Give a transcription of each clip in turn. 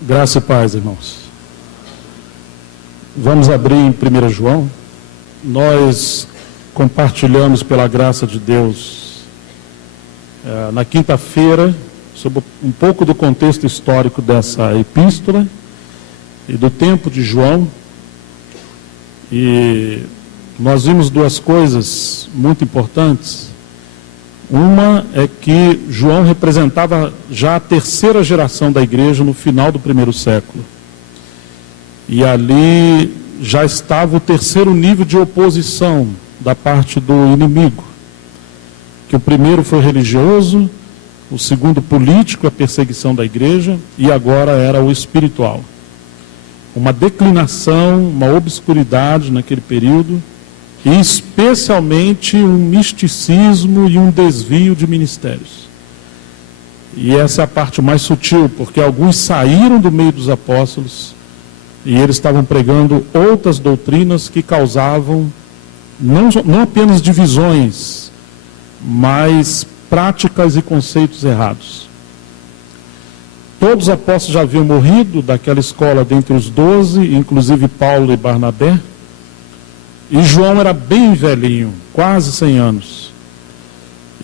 Graça e paz, irmãos. Vamos abrir em 1 João. Nós compartilhamos pela graça de Deus na quinta-feira sobre um pouco do contexto histórico dessa epístola e do tempo de João. E nós vimos duas coisas muito importantes. Uma é que João representava já a terceira geração da igreja no final do primeiro século. E ali já estava o terceiro nível de oposição da parte do inimigo. Que o primeiro foi religioso, o segundo político, a perseguição da igreja, e agora era o espiritual. Uma declinação, uma obscuridade naquele período, e especialmente um misticismo e um desvio de ministérios. E essa é a parte mais sutil, porque alguns saíram do meio dos apóstolos e eles estavam pregando outras doutrinas que causavam não apenas divisões, mas práticas e conceitos errados. Todos os apóstolos já haviam morrido daquela escola dentre os 12, inclusive Paulo e Barnabé. E João era bem velhinho, quase 100 anos.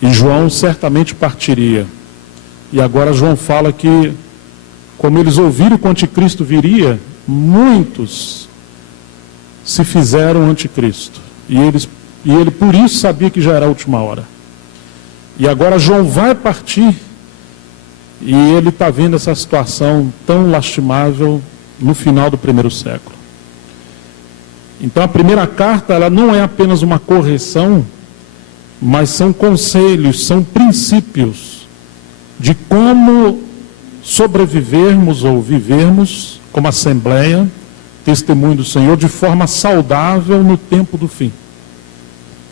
E João certamente partiria. E agora João fala que, como eles ouviram que o anticristo viria, muitos se fizeram anticristo. E ele por isso sabia que já era a última hora. E agora João vai partir, e ele está vendo essa situação tão lastimável no final do primeiro século. Então a primeira carta, ela não é apenas uma correção, mas são conselhos, são princípios de como sobrevivermos ou vivermos como assembleia, testemunho do Senhor, de forma saudável no tempo do fim.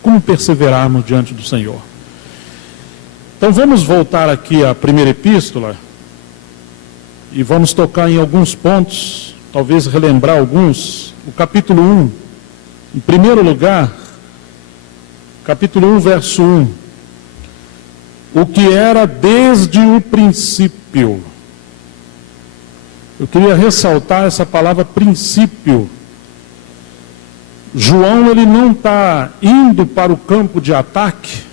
Como perseverarmos diante do Senhor. Então vamos voltar aqui à primeira epístola e vamos tocar em alguns pontos, talvez relembrar alguns. O capítulo 1, em primeiro lugar, capítulo 1, verso 1. O que era desde o princípio. Eu queria ressaltar essa palavra princípio. João, ele não está indo para o campo de ataque,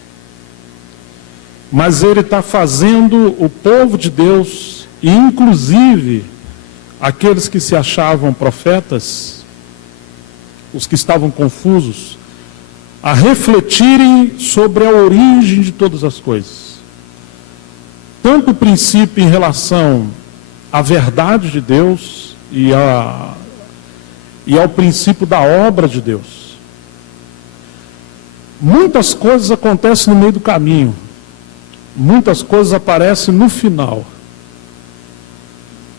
mas ele está fazendo o povo de Deus, e inclusive aqueles que se achavam profetas, os que estavam confusos, a refletirem sobre a origem de todas as coisas. Tanto o princípio em relação à verdade de Deus e ao princípio da obra de Deus. Muitas coisas acontecem no meio do caminho. Muitas coisas aparecem no final.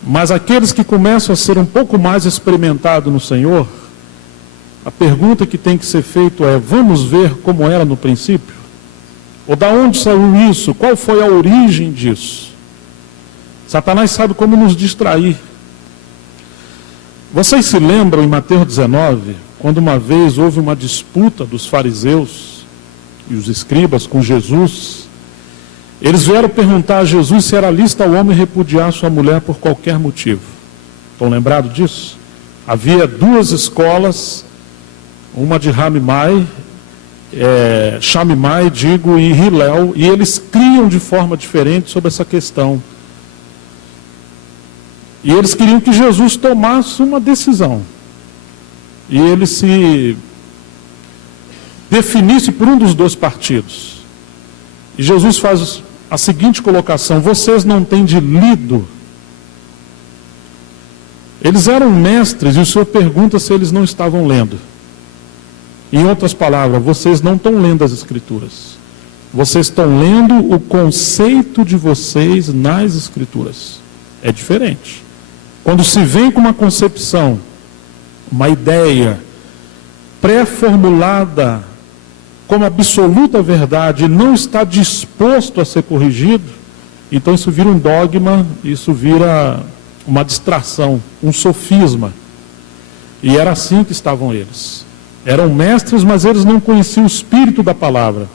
Mas aqueles que começam a ser um pouco mais experimentados no Senhor, a pergunta que tem que ser feita é: vamos ver como era no princípio? Ou da onde saiu isso? Qual foi a origem disso? Satanás sabe como nos distrair. Vocês se lembram em Mateus 19, quando uma vez houve uma disputa dos fariseus e os escribas com Jesus? Eles vieram perguntar a Jesus se era lícito ao homem repudiar sua mulher por qualquer motivo. Estão lembrados disso? Havia duas escolas, uma de Shammai, e Hillel, e eles criam de forma diferente sobre essa questão. E eles queriam que Jesus tomasse uma decisão. E ele se definisse por um dos dois partidos. E Jesus faz a seguinte colocação: vocês não têm lido. Eles eram mestres e o Senhor pergunta se eles não estavam lendo. Em outras palavras, vocês não estão lendo as Escrituras. Vocês estão lendo o conceito de vocês nas Escrituras. É diferente. Quando se vem com uma concepção, uma ideia pré-formulada como absoluta verdade e não está disposto a ser corrigido, então isso vira um dogma, isso vira uma distração, um sofisma. E era assim que estavam eles. Eram mestres, mas eles não conheciam o espírito da palavra.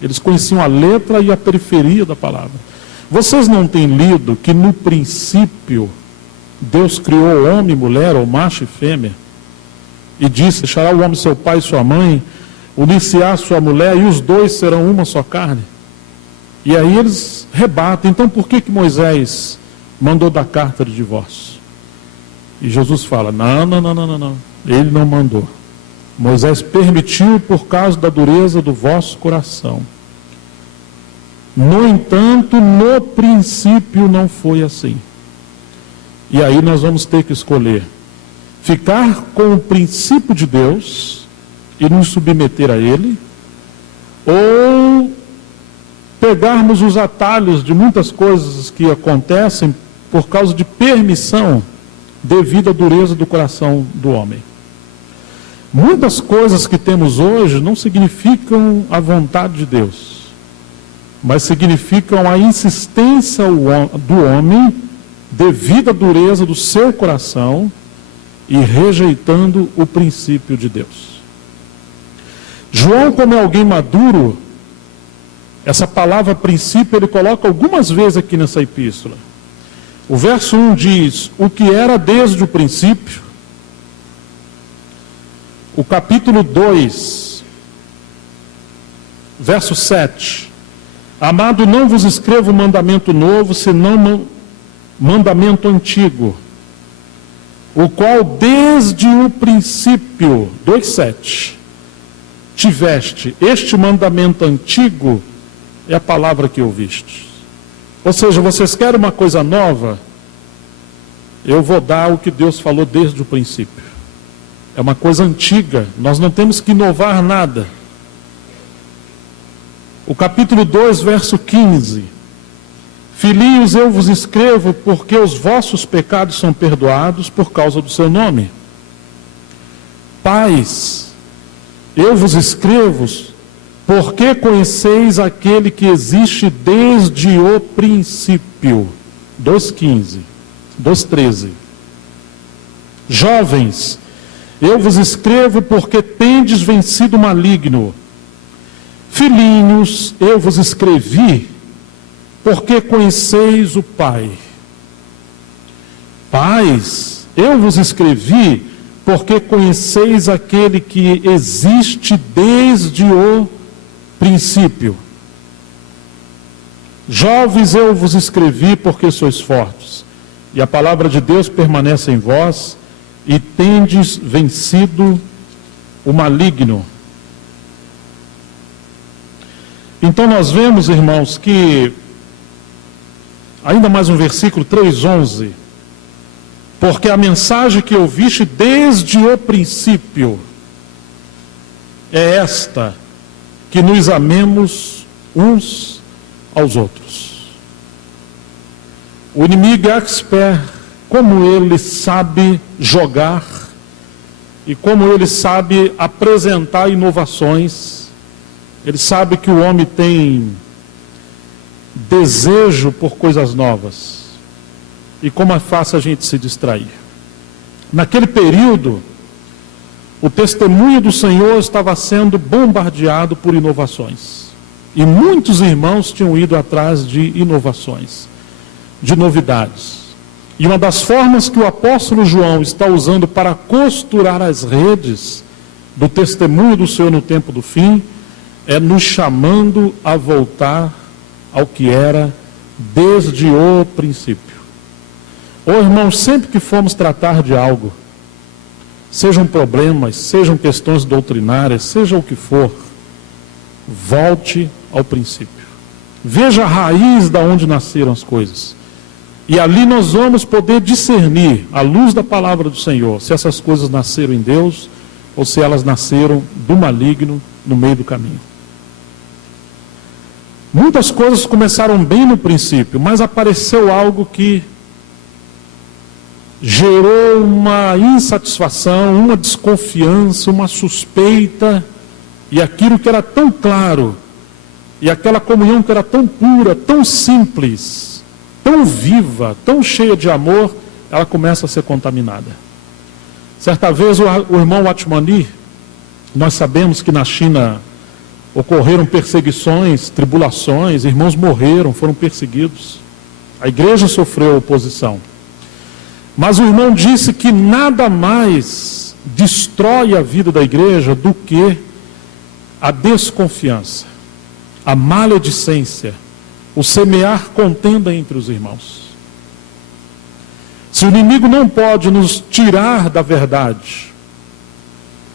Eles conheciam a letra e a periferia da palavra. Vocês não têm lido que no princípio Deus criou homem e mulher, ou macho e fêmea, e disse: deixará o homem seu pai e sua mãe, unir-se-á sua mulher, e os dois serão uma só carne. E aí eles rebatem: então por que Moisés mandou dar carta de divórcio? E Jesus fala: não, ele não mandou. Moisés permitiu por causa da dureza do vosso coração. No entanto, no princípio não foi assim. E aí nós vamos ter que escolher ficar com o princípio de Deus e nos submeter a ele, ou pegarmos os atalhos de muitas coisas que acontecem por causa de permissão devido à dureza do coração do homem. Muitas coisas que temos hoje não significam a vontade de Deus, mas significam a insistência do homem devido à dureza do seu coração e rejeitando o princípio de Deus. João, como é alguém maduro, essa palavra princípio ele coloca algumas vezes aqui nessa epístola. O verso 1 diz: o que era desde o princípio. O capítulo 2, verso 7: amado, não vos escrevo mandamento novo, senão mandamento antigo, o qual desde o princípio, 2,7, tiveste. Este mandamento antigo é a palavra que ouviste. Ou seja, vocês querem uma coisa nova? Eu vou dar o que Deus falou desde o princípio. É uma coisa antiga, nós não temos que inovar nada. O capítulo 2, verso 15: filhinhos, eu vos escrevo porque os vossos pecados são perdoados por causa do seu nome. Pais, eu vos escrevo porque conheceis aquele que existe desde o princípio. 2,15, 2,13. Jovens, eu vos escrevo porque tendes vencido o maligno. Filhinhos, eu vos escrevi porque conheceis o Pai. Pais, eu vos escrevi porque conheceis aquele que existe desde o princípio. Jovens, eu vos escrevi porque sois fortes, e a palavra de Deus permanece em vós, e tendes vencido o maligno. Então nós vemos, irmãos, que ainda mais um versículo 3,11: porque a mensagem que ouviste desde o princípio é esta, que nos amemos uns aos outros. O inimigo é expert, como ele sabe jogar e como ele sabe apresentar inovações. Ele sabe que o homem tem desejo por coisas novas, e como é fácil a gente se distrair. Naquele período, o testemunho do Senhor estava sendo bombardeado por inovações, e muitos irmãos tinham ido atrás de inovações, de novidades. E uma das formas que o apóstolo João está usando para costurar as redes do testemunho do Senhor no tempo do fim é nos chamando a voltar ao que era desde o princípio. Ô irmãos, sempre que formos tratar de algo, sejam problemas, sejam questões doutrinárias, seja o que for, volte ao princípio. Veja a raiz da onde nasceram as coisas. E ali nós vamos poder discernir, à luz da palavra do Senhor, se essas coisas nasceram em Deus ou se elas nasceram do maligno no meio do caminho. Muitas coisas começaram bem no princípio, mas apareceu algo que gerou uma insatisfação, uma desconfiança, uma suspeita, e aquilo que era tão claro, e aquela comunhão que era tão pura, tão simples, tão viva, tão cheia de amor, ela começa a ser contaminada. Certa vez o irmão Watmani, nós sabemos que na China ocorreram perseguições, tribulações, irmãos morreram, foram perseguidos. A igreja sofreu oposição. Mas o irmão disse que nada mais destrói a vida da igreja do que a desconfiança, a maledicência, o semear contenda entre os irmãos. Se o inimigo não pode nos tirar da verdade,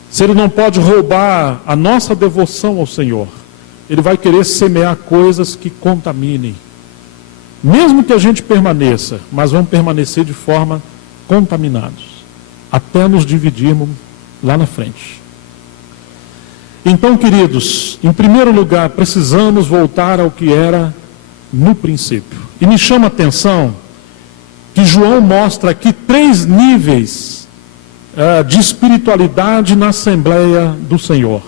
se ele não pode roubar a nossa devoção ao Senhor, ele vai querer semear coisas que contaminem. Mesmo que a gente permaneça, mas vamos permanecer de forma contaminados, até nos dividirmos lá na frente. Então, queridos, em primeiro lugar, precisamos voltar ao que era no princípio. E me chama a atenção que João mostra aqui 3 níveis de espiritualidade na Assembleia do Senhor.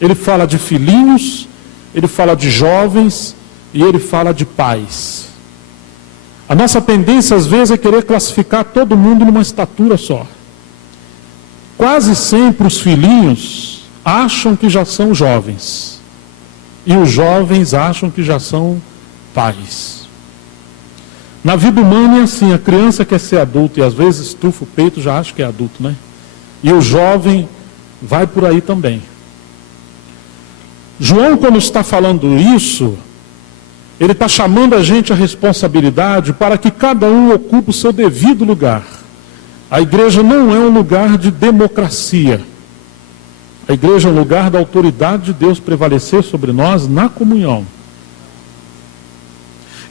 Ele fala de filhinhos, ele fala de jovens e ele fala de pais. A nossa tendência às vezes é querer classificar todo mundo numa estatura só. Quase sempre os filhinhos acham que já são jovens e os jovens acham que já são pais. Na vida humana é assim, a criança quer ser adulto e às vezes estufa o peito, já acha que é adulto, né? E o jovem vai por aí também. João, quando está falando isso, ele está chamando a gente à responsabilidade para que cada um ocupe o seu devido lugar. A igreja não é um lugar de democracia. A igreja é um lugar da autoridade de Deus prevalecer sobre nós na comunhão.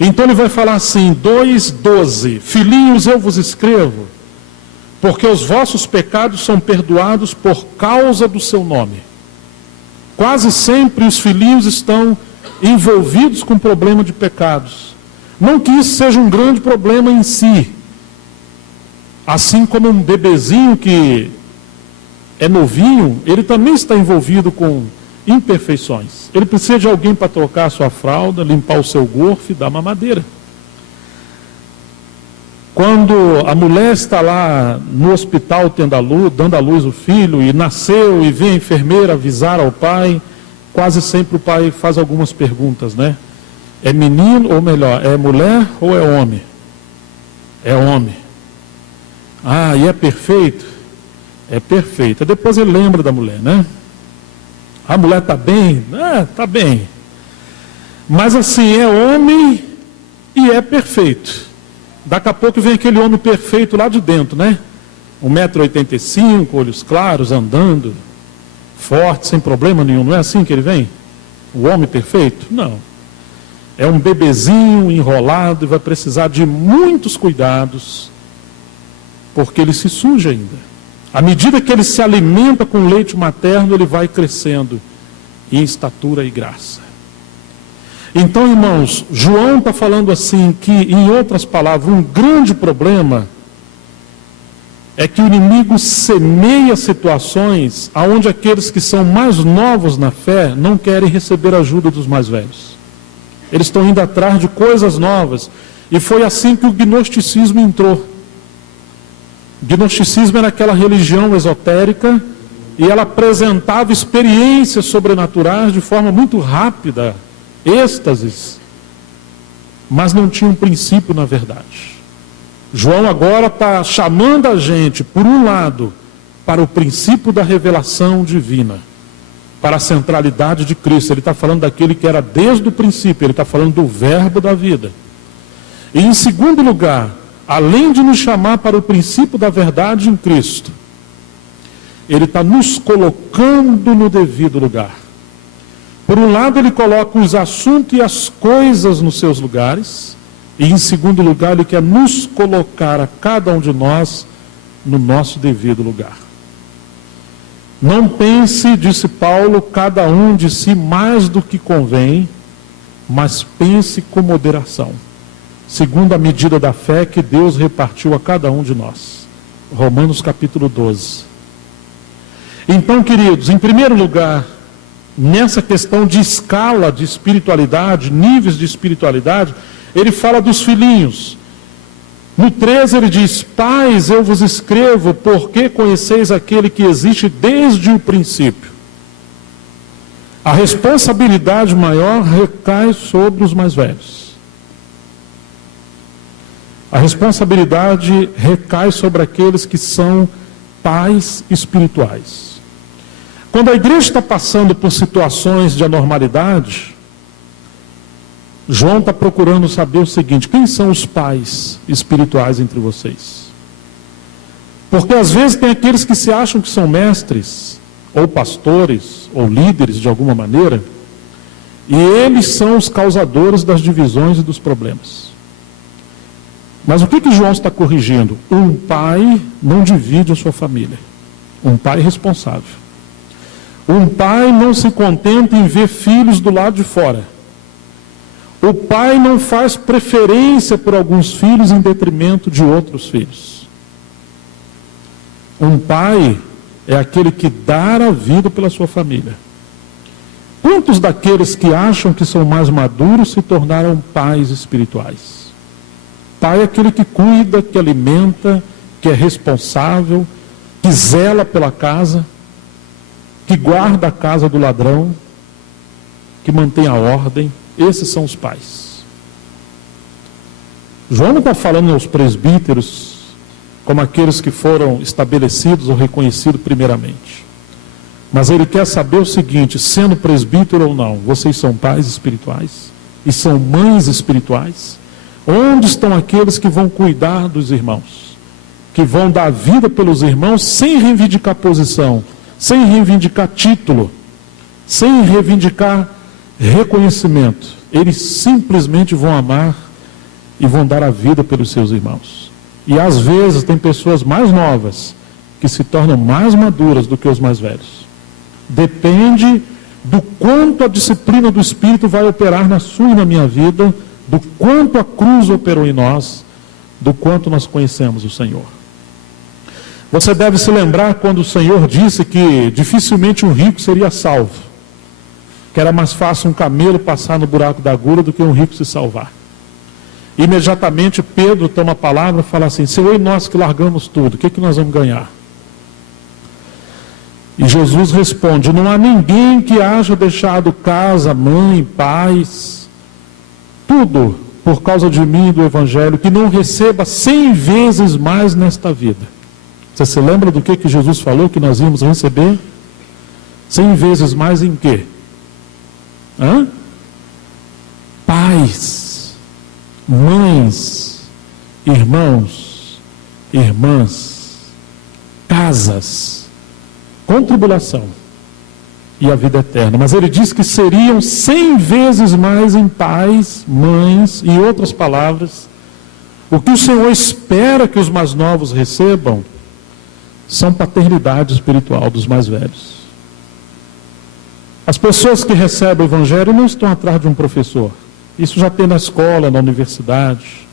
Então ele vai falar assim, 2:12, filhinhos, eu vos escrevo, porque os vossos pecados são perdoados por causa do seu nome. Quase sempre os filhinhos estão envolvidos com problema de pecados. Não que isso seja um grande problema em si. Assim como um bebezinho que é novinho, ele também está envolvido com imperfeições. Ele precisa de alguém para trocar a sua fralda, limpar o seu gorfo e dar mamadeira. Quando a mulher está lá no hospital dando à luz o filho e nasceu e vem a enfermeira avisar ao pai, quase sempre o pai faz algumas perguntas, né? É menino, ou melhor, é mulher ou é homem? É homem. Ah, e é perfeito? É perfeito. Depois ele lembra da mulher, né? A mulher está bem? Ah, está bem. Mas assim, é homem e é perfeito. Daqui a pouco vem aquele homem perfeito lá de dentro, né? 1,85 m, olhos claros, andando, forte, sem problema nenhum. Não é assim que ele vem? O homem perfeito? Não. É um bebezinho enrolado e vai precisar de muitos cuidados, porque ele se suja ainda. À medida que ele se alimenta com leite materno, ele vai crescendo em estatura e graça. Então, irmãos, João está falando assim que, em outras palavras, um grande problema é que o inimigo semeia situações onde aqueles que são mais novos na fé não querem receber a ajuda dos mais velhos. Eles estão indo atrás de coisas novas. E foi assim que o gnosticismo entrou. O gnosticismo era aquela religião esotérica e ela apresentava experiências sobrenaturais de forma muito rápida, êxtases, mas não tinha um princípio na verdade. João agora está chamando a gente, por um lado, para o princípio da revelação divina, para a centralidade de Cristo. Ele está falando daquele que era desde o princípio, ele está falando do verbo da vida. E em segundo lugar, além de nos chamar para o princípio da verdade em Cristo, ele está nos colocando no devido lugar. Por um lado, ele coloca os assuntos e as coisas nos seus lugares, e em segundo lugar, ele quer nos colocar a cada um de nós no nosso devido lugar. Não pense, disse Paulo, cada um de si mais do que convém, mas pense com moderação, segundo a medida da fé que Deus repartiu a cada um de nós. Romanos capítulo 12. Então, queridos, em primeiro lugar, nessa questão de escala de espiritualidade, níveis de espiritualidade, ele fala dos filhinhos. No 13 ele diz, pais, eu vos escrevo, porque conheceis aquele que existe desde o princípio. A responsabilidade maior recai sobre os mais velhos. A responsabilidade recai sobre aqueles que são pais espirituais. Quando a igreja está passando por situações de anormalidade, João está procurando saber o seguinte: quem são os pais espirituais entre vocês? Porque às vezes tem aqueles que se acham que são mestres, ou pastores, ou líderes de alguma maneira, e eles são os causadores das divisões e dos problemas. Mas o que João está corrigindo? Um pai não divide a sua família. Um pai responsável. Um pai não se contenta em ver filhos do lado de fora. O pai não faz preferência por alguns filhos em detrimento de outros filhos. Um pai é aquele que dá a vida pela sua família. Quantos daqueles que acham que são mais maduros se tornaram pais espirituais? Pai é aquele que cuida, que alimenta, que é responsável, que zela pela casa, que guarda a casa do ladrão, que mantém a ordem. Esses são os pais. João não está falando aos presbíteros como aqueles que foram estabelecidos ou reconhecidos primeiramente. Mas ele quer saber o seguinte: sendo presbítero ou não, vocês são pais espirituais e são mães espirituais? Onde estão aqueles que vão cuidar dos irmãos? Que vão dar vida pelos irmãos sem reivindicar posição, sem reivindicar título, sem reivindicar reconhecimento. Eles simplesmente vão amar e vão dar a vida pelos seus irmãos. E às vezes tem pessoas mais novas que se tornam mais maduras do que os mais velhos. Depende do quanto a disciplina do Espírito vai operar na sua e na minha vida, do quanto a cruz operou em nós, do quanto nós conhecemos o Senhor. Você deve se lembrar quando o Senhor disse que dificilmente um rico seria salvo, que era mais fácil um camelo passar no buraco da agulha do que um rico se salvar. Imediatamente Pedro toma a palavra e fala assim: Senhor, e nós que largamos tudo, o que nós vamos ganhar? E Jesus responde: não há ninguém que haja deixado casa, mãe, pais, tudo por causa de mim e do Evangelho, que não receba 100 vezes mais nesta vida. Você se lembra do que Jesus falou que nós íamos receber? 100 vezes mais em quê? Pais, mães, irmãos, irmãs, casas, com tribulação e a vida eterna. Mas ele diz que seriam 100 vezes mais em pais, mães, e outras palavras. O que o Senhor espera que os mais novos recebam são paternidade espiritual dos mais velhos. As pessoas que recebem o Evangelho não estão atrás de um professor. Isso já tem na escola, na universidade.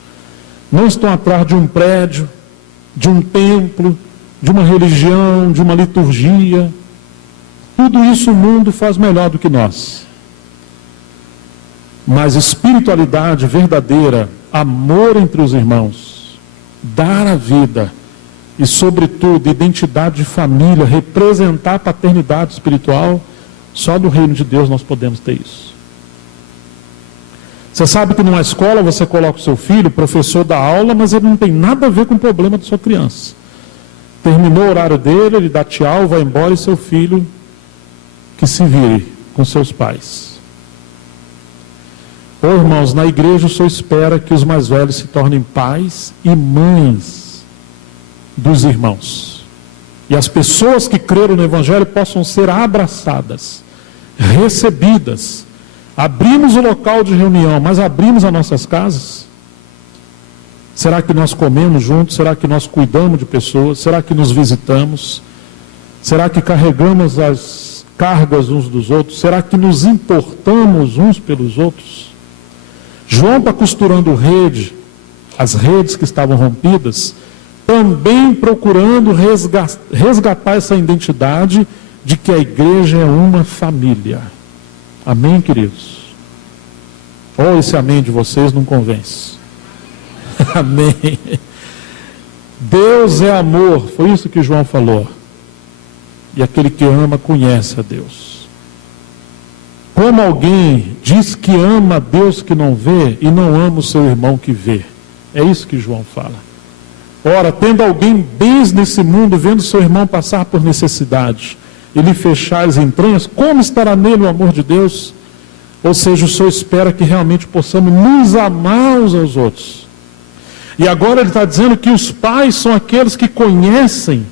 Não estão atrás de um prédio, de um templo, de uma religião, de uma liturgia. Tudo isso o mundo faz melhor do que nós. Mas espiritualidade verdadeira, amor entre os irmãos, dar a vida e, sobretudo, identidade de família, representar a paternidade espiritual, só no reino de Deus nós podemos ter isso. Você sabe que numa escola você coloca o seu filho, o professor dá aula, mas ele não tem nada a ver com o problema da sua criança. Terminou o horário dele, ele dá tchau, vai embora e seu filho que se vire com seus pais. Ô irmãos, na igreja o Senhor espera que os mais velhos se tornem pais e mães dos irmãos. E as pessoas que creram no Evangelho possam ser abraçadas, recebidas. Abrimos o local de reunião, mas abrimos as nossas casas? Será que nós comemos juntos? Será que nós cuidamos de pessoas? Será que nos visitamos? Será que carregamos as cargas uns dos outros? Será que nos importamos uns pelos outros? João está costurando as redes que estavam rompidas, também procurando resgatar essa identidade de que a igreja é uma família. Amém, queridos? Ou esse amém de vocês não convence? Amém. Deus é amor, foi isso que João falou. E aquele que ama conhece a Deus. Como alguém diz que ama a Deus que não vê e não ama o seu irmão que vê? É isso que João fala. Ora, tendo alguém bens nesse mundo, vendo seu irmão passar por necessidade, e lhe fechar as entranhas, como estará nele o amor de Deus? Ou seja, o Senhor espera que realmente possamos nos amar uns aos outros. E agora ele está dizendo que os pais são aqueles que conhecem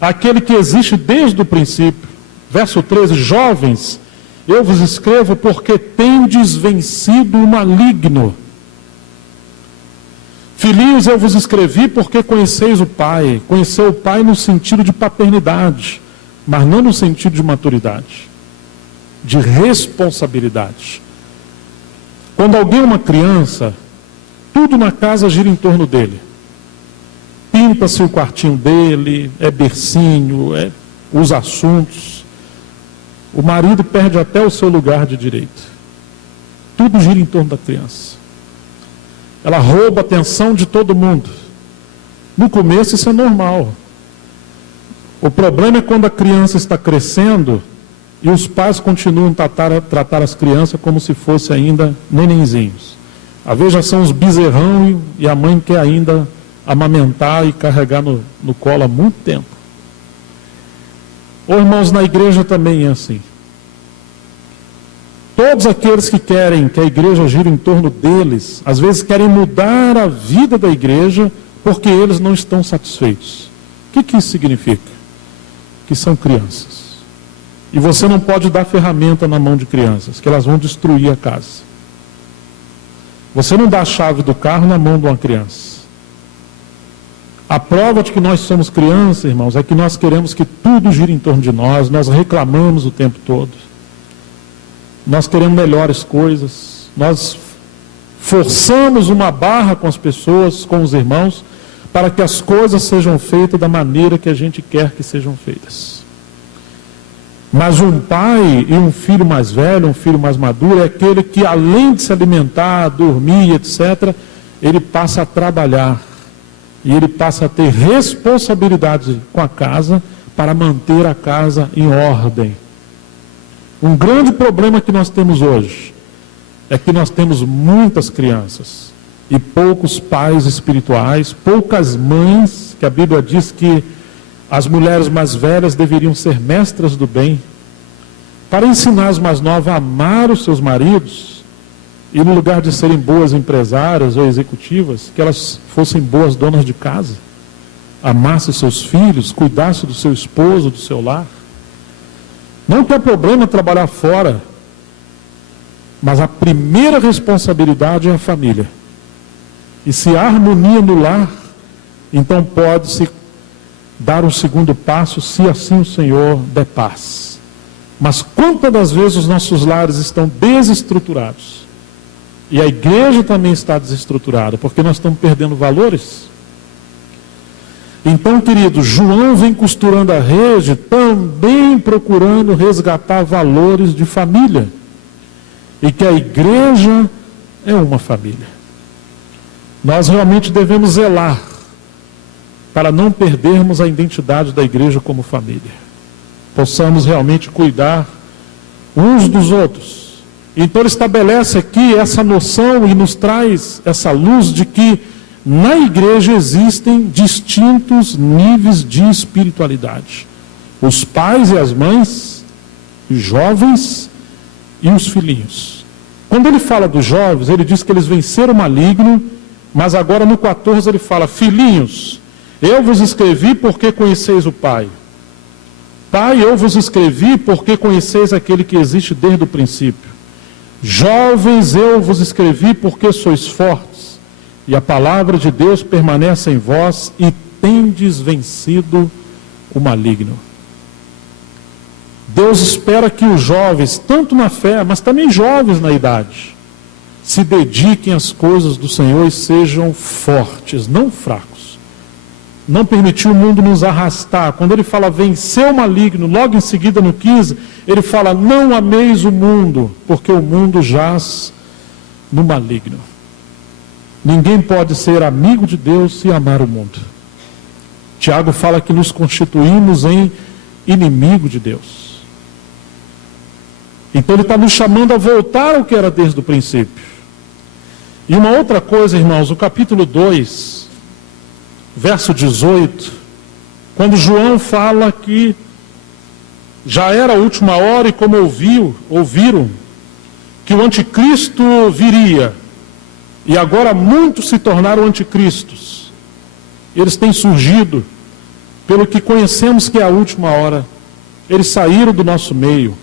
aquele que existe desde o princípio. Verso 13, jovens, eu vos escrevo porque tendes vencido o maligno. Filhinhos, eu vos escrevi porque conheceis o Pai. Conheceu o Pai no sentido de paternidade, mas não no sentido de maturidade, de responsabilidade. Quando alguém é uma criança, tudo na casa gira em torno dele. Pinta-se o quartinho dele, é bercinho, os assuntos. O marido perde até o seu lugar de direito. Tudo gira em torno da criança. Ela rouba a atenção de todo mundo. No começo isso é normal. O problema é quando a criança está crescendo e os pais continuam a tratar as crianças como se fossem ainda nenenzinhos. Às vezes já são os bezerrão e a mãe quer ainda amamentar e carregar no colo há muito tempo. Ou irmãos, na igreja também é assim. Todos aqueles que querem que a igreja gire em torno deles, às vezes querem mudar a vida da igreja porque eles não estão satisfeitos. O que isso significa? Que são crianças. E você não pode dar ferramenta na mão de crianças, que elas vão destruir a casa. Você não dá a chave do carro na mão de uma criança. A prova de que nós somos crianças, irmãos, é que nós queremos que tudo gire em torno de nós, nós reclamamos o tempo todo. Nós queremos melhores coisas, nós forçamos uma barra com as pessoas, com os irmãos, para que as coisas sejam feitas da maneira que a gente quer que sejam feitas. Mas um pai e um filho mais velho, um filho mais maduro, é aquele que além de se alimentar, dormir, etc., ele passa a trabalhar. E ele passa a ter responsabilidade com a casa para manter a casa em ordem. Um grande problema que nós temos hoje é que nós temos muitas crianças e poucos pais espirituais, poucas mães, que a Bíblia diz que as mulheres mais velhas deveriam ser mestras do bem, para ensinar as mais novas a amar os seus maridos e no lugar de serem boas empresárias ou executivas, que elas fossem boas donas de casa, amassem seus filhos, cuidassem do seu esposo, do seu lar. Não tem problema trabalhar fora, mas a primeira responsabilidade é a família. E se há harmonia no lar, então pode-se dar um segundo passo, se assim o Senhor der paz. Mas quantas das vezes os nossos lares estão desestruturados? E a igreja também está desestruturada, porque nós estamos perdendo valores. Então, querido, João vem costurando a rede, também procurando resgatar valores de família. E que a igreja é uma família. Nós realmente devemos zelar para não perdermos a identidade da igreja como família. Possamos realmente cuidar uns dos outros. Então ele estabelece aqui essa noção e nos traz essa luz de que na igreja existem distintos níveis de espiritualidade. Os pais e as mães, os jovens e os filhinhos. Quando ele fala dos jovens, ele diz que eles venceram o maligno, mas agora no 14 ele fala: filhinhos, eu vos escrevi porque conheceis o Pai. Pai, eu vos escrevi porque conheceis aquele que existe desde o princípio. Jovens, eu vos escrevi porque sois fortes, e a palavra de Deus permanece em vós, e tendes vencido o maligno. Deus espera que os jovens, tanto na fé, mas também jovens na idade, se dediquem às coisas do Senhor e sejam fortes, não fracos. Não permitir o mundo nos arrastar. Quando ele fala vencer o maligno, logo em seguida no 15, ele fala: não ameis o mundo, porque o mundo jaz no maligno. Ninguém pode ser amigo de Deus e amar o mundo. Tiago fala que nos constituímos em inimigo de Deus. Então ele está nos chamando a voltar ao que era desde o princípio. E uma outra coisa, irmãos, o capítulo 2, verso 18, quando João fala que já era a última hora e como ouviram que o anticristo viria, e agora muitos se tornaram anticristos. Eles têm surgido, pelo que conhecemos que é a última hora. Eles saíram do nosso meio,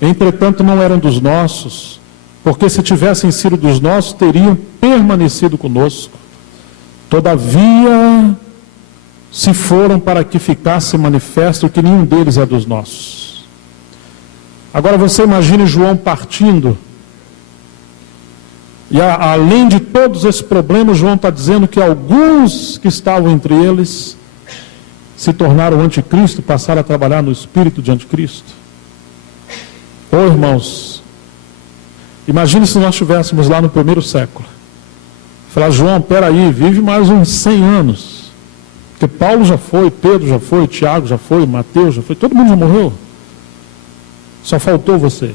entretanto não eram dos nossos, porque se tivessem sido dos nossos, teriam permanecido conosco. Todavia, se foram para que ficasse manifesto que nenhum deles é dos nossos. Agora você imagine João partindo, e além de todos esses problemas, João está dizendo que alguns que estavam entre eles se tornaram anticristo, passaram a trabalhar no espírito de anticristo. Ô irmãos, imagine se nós estivéssemos lá no primeiro século. Falar, João, peraí, vive mais uns 100 anos. Porque Paulo já foi, Pedro já foi, Tiago já foi, Mateus já foi, todo mundo já morreu. Só faltou você.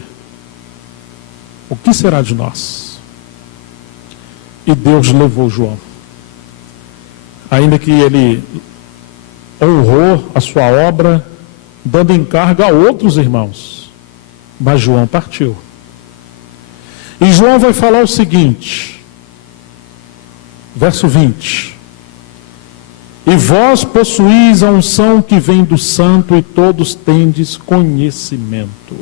O que será de nós? E Deus levou João. Ainda que ele honrou a sua obra, dando encargo a outros irmãos. Mas João partiu. E João vai falar o seguinte, verso 20. E vós possuís a unção que vem do santo e todos tendes conhecimento.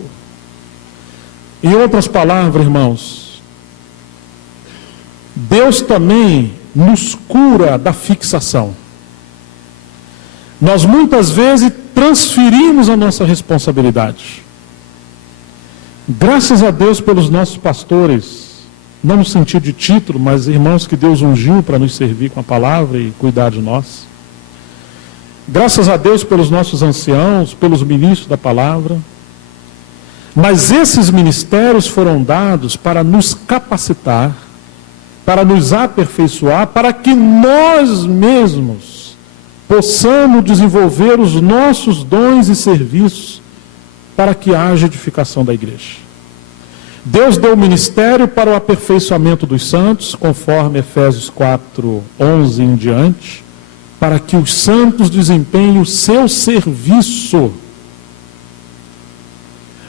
Em outras palavras, irmãos, Deus também nos cura da fixação. Nós muitas vezes transferimos a nossa responsabilidade. Graças a Deus pelos nossos pastores, não no sentido de título, mas irmãos que Deus ungiu para nos servir com a palavra e cuidar de nós. Graças a Deus pelos nossos anciãos, pelos ministros da palavra. Mas esses ministérios foram dados para nos capacitar, para nos aperfeiçoar, para que nós mesmos possamos desenvolver os nossos dons e serviços para que haja edificação da igreja. Deus deu o ministério para o aperfeiçoamento dos santos, conforme Efésios 4:11 em diante, para que os santos desempenhem o seu serviço.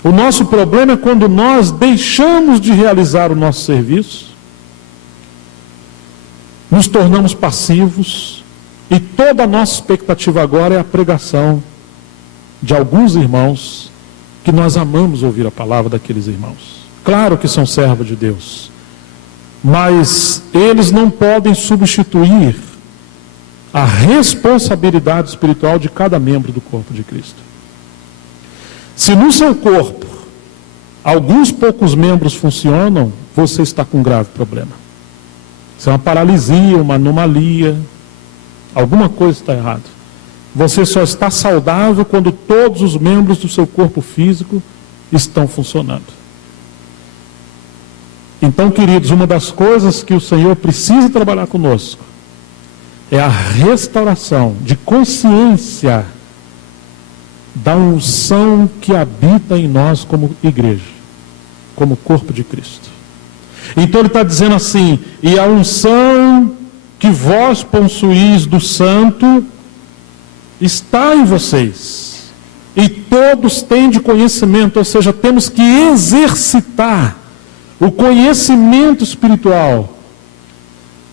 O nosso problema é quando nós deixamos de realizar o nosso serviço, nos tornamos passivos, e toda a nossa expectativa agora é a pregação de alguns irmãos que nós amamos ouvir a palavra daqueles irmãos. Claro que são servos de Deus, mas eles não podem substituir a responsabilidade espiritual de cada membro do corpo de Cristo. Se no seu corpo alguns poucos membros funcionam, você está com um grave problema. Isso é uma paralisia, uma anomalia, alguma coisa está errada. Você só está saudável quando todos os membros do seu corpo físico estão funcionando. Então, queridos, uma das coisas que o Senhor precisa trabalhar conosco é a restauração de consciência da unção que habita em nós como igreja, como corpo de Cristo. Então ele está dizendo assim, e a unção que vós possuís do santo está em vocês, e todos têm de conhecimento, ou seja, temos que exercitar o conhecimento espiritual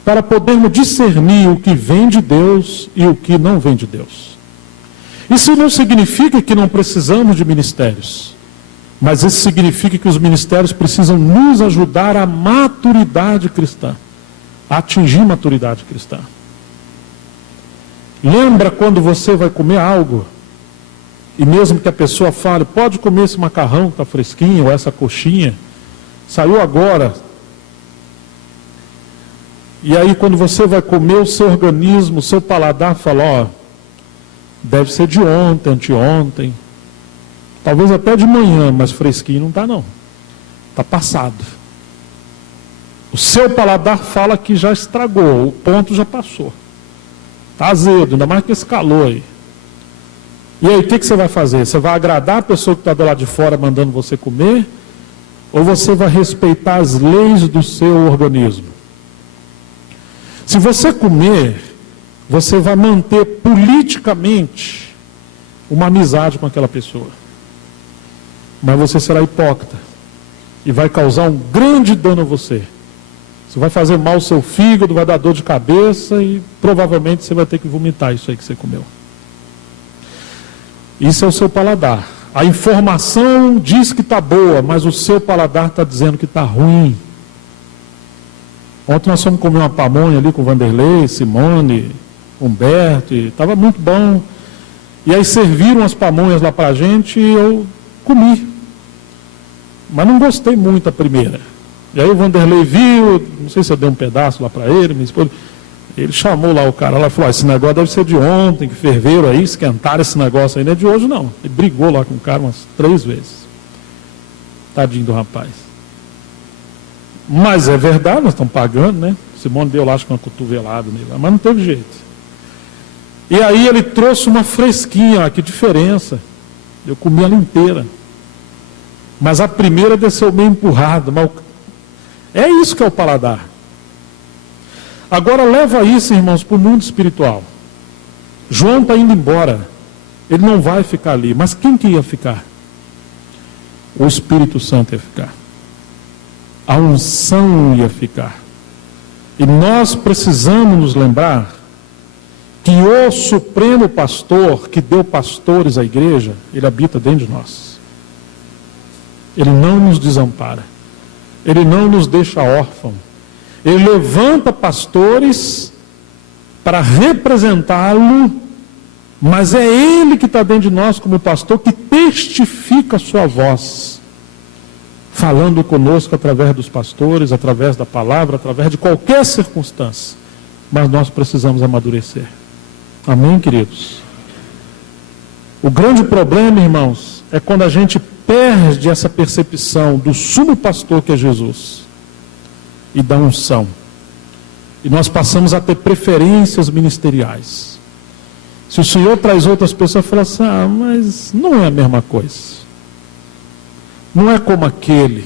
para podermos discernir o que vem de Deus e o que não vem de Deus. Isso não significa que não precisamos de ministérios, mas isso significa que os ministérios precisam nos ajudar à maturidade cristã, a atingir maturidade cristã. Lembra quando você vai comer algo, e mesmo que a pessoa fale, pode comer esse macarrão que está fresquinho, ou essa coxinha, saiu agora. E aí quando você vai comer, o seu organismo, o seu paladar fala, ó, deve ser de ontem, anteontem, talvez até de manhã, mas fresquinho não está não, está passado. O seu paladar fala que já estragou, o ponto já passou, está azedo, ainda mais com esse calor aí. E aí o que você vai fazer? Você vai agradar a pessoa que está do lado de fora mandando você comer, ou você vai respeitar as leis do seu organismo? Se você comer, você vai manter politicamente uma amizade com aquela pessoa. Mas você será hipócrita e vai causar um grande dano a você. Você vai fazer mal ao seu fígado, vai dar dor de cabeça e provavelmente você vai ter que vomitar isso aí que você comeu. Isso é o seu paladar. A informação diz que está boa, mas o seu paladar está dizendo que está ruim. Ontem nós fomos comer uma pamonha ali com o Vanderlei, Simone, Humberto, e estava muito bom. E aí serviram as pamonhas lá para a gente e eu comi. Mas não gostei muito a primeira. E aí o Vanderlei viu, não sei se eu dei um pedaço lá para ele, minha esposa, ele chamou lá o cara, lá falou, esse negócio deve ser de ontem, que ferveram aí, esquentaram esse negócio aí, não é de hoje não. Ele brigou lá com o cara umas 3 vezes. Tadinho do rapaz. Mas é verdade, nós estamos pagando, né? Simone deu lá, acho que uma cotovelada nele, mas não teve jeito. E aí ele trouxe uma fresquinha, que diferença. Eu comi ela inteira. Mas a primeira desceu meio empurrada. Mas é isso que é o paladar. Agora leva isso, irmãos, para o mundo espiritual. João está indo embora. Ele não vai ficar ali. Mas quem que ia ficar? O Espírito Santo ia ficar. A unção ia ficar. E nós precisamos nos lembrar que o Supremo Pastor, que deu pastores à igreja, ele habita dentro de nós. Ele não nos desampara. Ele não nos deixa órfãos. Ele levanta pastores para representá-lo, mas é ele que está dentro de nós como pastor, que testifica a sua voz, falando conosco através dos pastores, através da palavra, através de qualquer circunstância. Mas nós precisamos amadurecer. Amém, queridos? O grande problema, irmãos, é quando a gente perde essa percepção do sumo pastor que é Jesus e da unção. E nós passamos a ter preferências ministeriais. Se o Senhor traz outras pessoas, fala assim, mas não é a mesma coisa. Não é como aquele.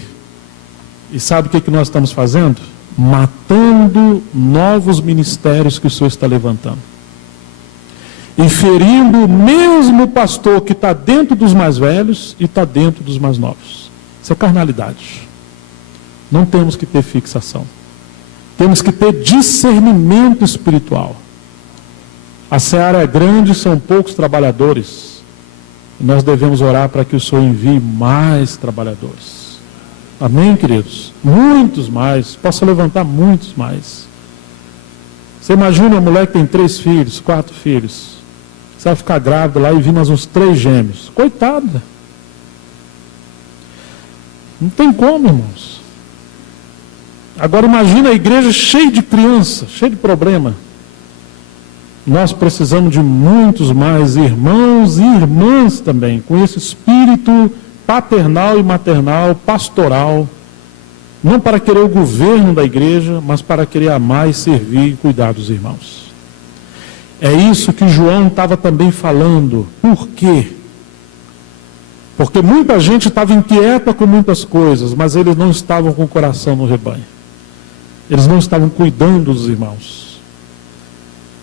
E sabe o que nós estamos fazendo? Matando novos ministérios que o Senhor está levantando. E ferindo o mesmo pastor que está dentro dos mais velhos e está dentro dos mais novos. Isso é carnalidade. Não temos que ter fixação. Temos que ter discernimento espiritual. A seara é grande, são poucos trabalhadores. E nós devemos orar para que o Senhor envie mais trabalhadores. Amém, queridos? Muitos mais. Possa levantar muitos mais. Você imagina uma mulher que tem 3 filhos, 4 filhos. Você vai ficar grávida lá e vir mais uns 3 gêmeos. Coitada. Não tem como, irmãos. Agora imagina a igreja cheia de criança, cheia de problema. Nós precisamos de muitos mais irmãos e irmãs também, com esse espírito paternal e maternal, pastoral, não para querer o governo da igreja, mas para querer amar e servir e cuidar dos irmãos. É isso que João estava também falando. Por quê? Porque muita gente estava inquieta com muitas coisas, mas eles não estavam com o coração no rebanho. Eles não estavam cuidando dos irmãos.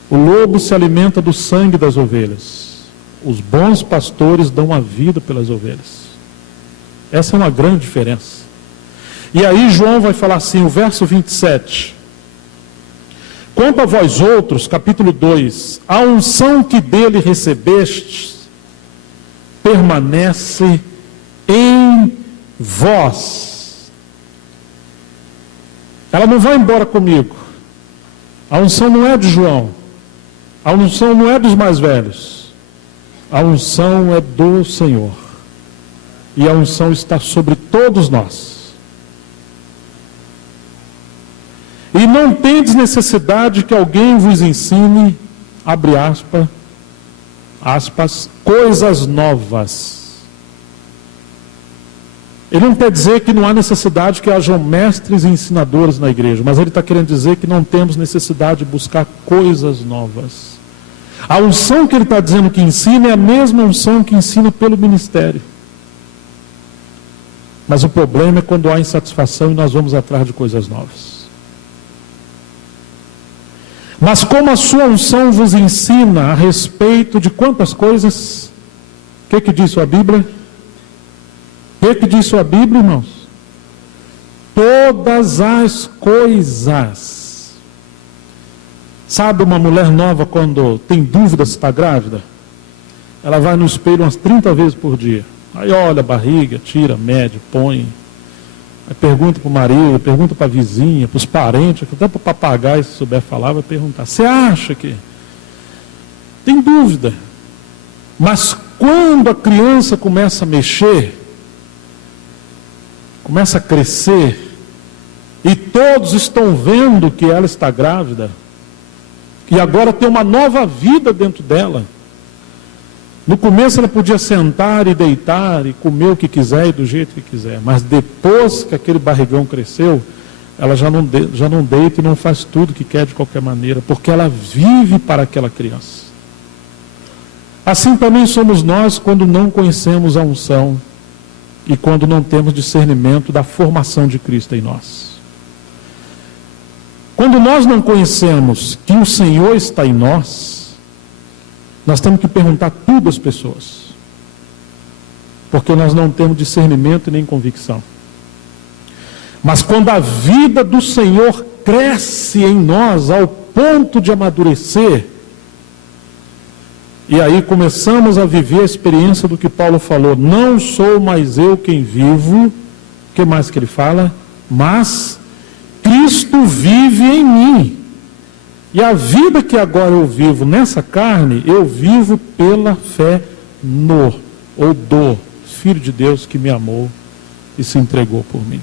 O lobo se alimenta do sangue das ovelhas. Os bons pastores dão a vida pelas ovelhas. Essa é uma grande diferença. E aí João vai falar assim, o verso 27. Quanto a vós outros, capítulo 2, a unção que dele recebestes permanece em vós. Ela não vai embora comigo. A unção não é de João. A unção não é dos mais velhos. A unção é do Senhor. E a unção está sobre todos nós. E não tendes necessidade que alguém vos ensine, abre aspas, coisas novas. Ele não quer dizer que não há necessidade que hajam mestres e ensinadores na igreja, mas ele está querendo dizer que não temos necessidade de buscar coisas novas. A unção que ele está dizendo que ensina é a mesma unção que ensina pelo ministério. Mas o problema é quando há insatisfação e nós vamos atrás de coisas novas. Mas como a sua unção vos ensina a respeito de quantas coisas? O que diz sua Bíblia? O que diz sua Bíblia, irmãos? Todas as coisas. Sabe uma mulher nova quando tem dúvida se está grávida? Ela vai no espelho umas 30 vezes por dia. Aí olha a barriga, tira, mede, põe. Aí pergunta para o marido, pergunta para a vizinha, para os parentes, até para o papagaio, se souber falar, vai perguntar. Você acha que? Tem dúvida. Mas quando a criança começa a mexer, começa a crescer, e todos estão vendo que ela está grávida, e agora tem uma nova vida dentro dela. No começo ela podia sentar e deitar e comer o que quiser e do jeito que quiser. Mas depois que aquele barrigão cresceu, ela já não deita e não faz tudo que quer de qualquer maneira, porque ela vive para aquela criança. Assim também somos nós quando não conhecemos a unção e quando não temos discernimento da formação de Cristo em nós. Quando nós não conhecemos que o Senhor está em nós, nós temos que perguntar tudo às pessoas, porque nós não temos discernimento e nem convicção. Mas quando a vida do Senhor cresce em nós ao ponto de amadurecer, e aí começamos a viver a experiência do que Paulo falou, não sou mais eu quem vivo, o que mais que ele fala? Mas Cristo vive em mim. E a vida que agora eu vivo nessa carne, eu vivo pela fé no, ou do Filho de Deus que me amou e se entregou por mim.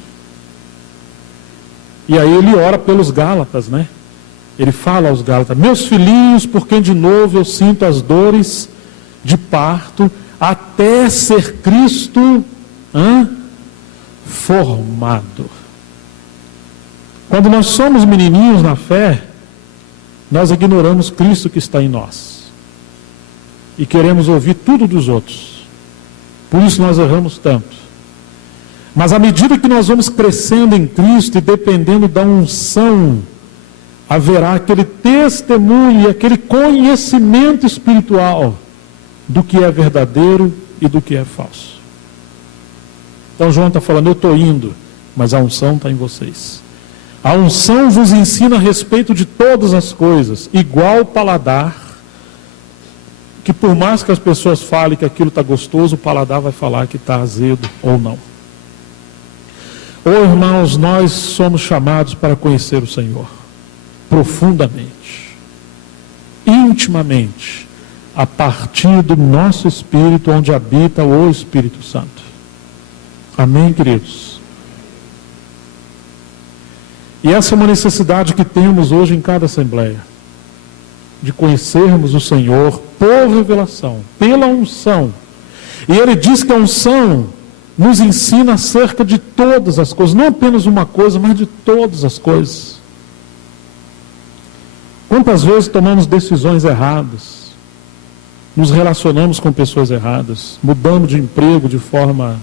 E aí ele ora pelos Gálatas, né? Ele fala aos Gálatas, meus filhinhos, por quem de novo eu sinto as dores de parto, até ser Cristo formado. Quando nós somos menininhos na fé, nós ignoramos Cristo que está em nós. E queremos ouvir tudo dos outros. Por isso nós erramos tanto. Mas à medida que nós vamos crescendo em Cristo e dependendo da unção, haverá aquele testemunho e aquele conhecimento espiritual do que é verdadeiro e do que é falso. Então João está falando, eu estou indo, mas a unção está em vocês. A unção vos ensina a respeito de todas as coisas, igual paladar, que por mais que as pessoas falem que aquilo está gostoso, o paladar vai falar que está azedo ou não. Irmãos, nós somos chamados para conhecer o Senhor, profundamente, intimamente, a partir do nosso espírito, onde habita o Espírito Santo. Amém, queridos? E essa é uma necessidade que temos hoje em cada assembleia, de conhecermos o Senhor por revelação, pela unção. E ele diz que a unção nos ensina acerca de todas as coisas, não apenas uma coisa, mas de todas as coisas. Quantas vezes tomamos decisões erradas, nos relacionamos com pessoas erradas, mudamos de emprego de forma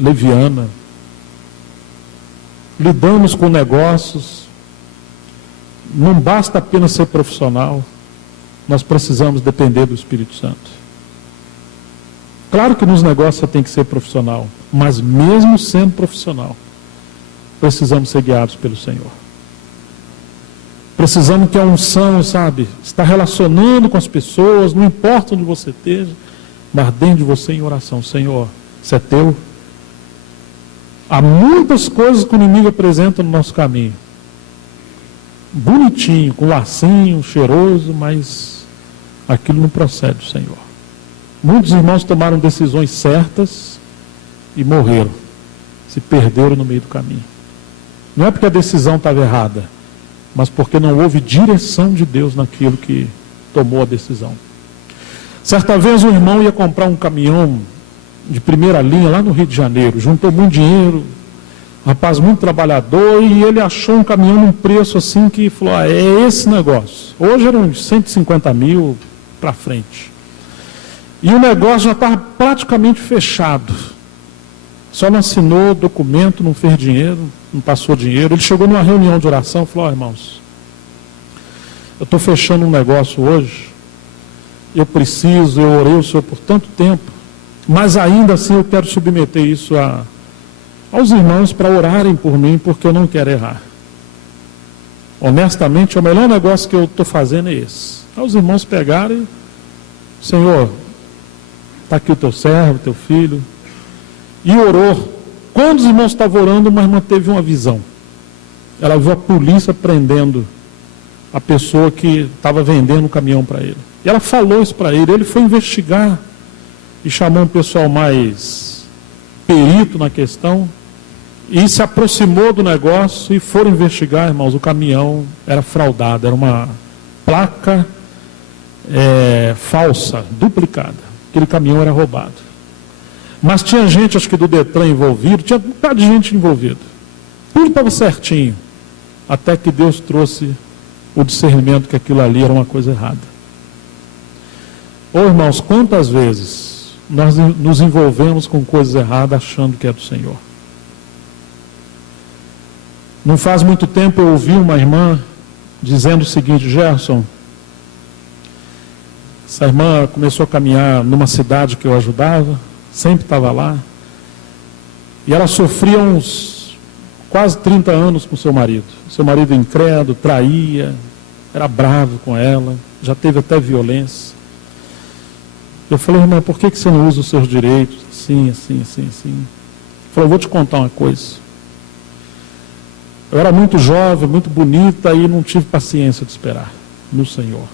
leviana, lidamos com negócios, não basta apenas ser profissional, nós precisamos depender do Espírito Santo. Claro que nos negócios você tem que ser profissional, mas mesmo sendo profissional, precisamos ser guiados pelo Senhor. Precisamos que a unção, está relacionando com as pessoas, não importa onde você esteja, mas dentro de você em oração, Senhor, isso é teu. Há muitas coisas que o inimigo apresenta no nosso caminho. Bonitinho, com lacinho, cheiroso, mas aquilo não procede do Senhor. Muitos irmãos tomaram decisões certas e morreram. Se perderam no meio do caminho. Não é porque a decisão estava errada, mas porque não houve direção de Deus naquilo que tomou a decisão. Certa vez um irmão ia comprar um caminhão de primeira linha lá no Rio de Janeiro, juntou muito dinheiro, um rapaz muito trabalhador, e ele achou um caminhão num preço assim que falou, é esse negócio. Hoje eram uns 150 mil para frente. E o negócio já estava praticamente fechado. Só não assinou documento, não fez dinheiro, não passou dinheiro. Ele chegou numa reunião de oração e falou, irmãos, eu estou fechando um negócio hoje, eu orei ao Senhor por tanto tempo, mas ainda assim eu quero submeter isso aos irmãos para orarem por mim, porque eu não quero errar. Honestamente, o melhor negócio que eu estou fazendo é esse. Os irmãos pegarem, Senhor, está aqui o teu servo, o teu filho, e orou. Quando os irmãos estavam orando, uma irmã teve uma visão. Ela viu a polícia prendendo a pessoa que estava vendendo o caminhão para ele. E ela falou isso para ele. Ele foi investigar e chamou um pessoal mais perito na questão e se aproximou do negócio e foram investigar, irmãos. O caminhão era fraudado, era uma placa falsa, duplicada. Aquele caminhão era roubado. Mas tinha gente, acho que do Detran envolvido, tinha um bocado de gente envolvida. Tudo estava certinho. Até que Deus trouxe o discernimento que aquilo ali era uma coisa errada. Ô irmãos, quantas vezes nós nos envolvemos com coisas erradas achando que é do Senhor? Não faz muito tempo eu ouvi uma irmã dizendo o seguinte: Gerson, essa irmã começou a caminhar numa cidade que eu ajudava, sempre estava lá, e ela sofria uns quase 30 anos com seu marido. Seu marido incrédulo, traía, era bravo com ela, já teve até violência. Eu falei: irmã, por que você não usa os seus direitos? Assim. Falei: eu vou te contar uma coisa. Eu era muito jovem, muito bonita, e não tive paciência de esperar no Senhor.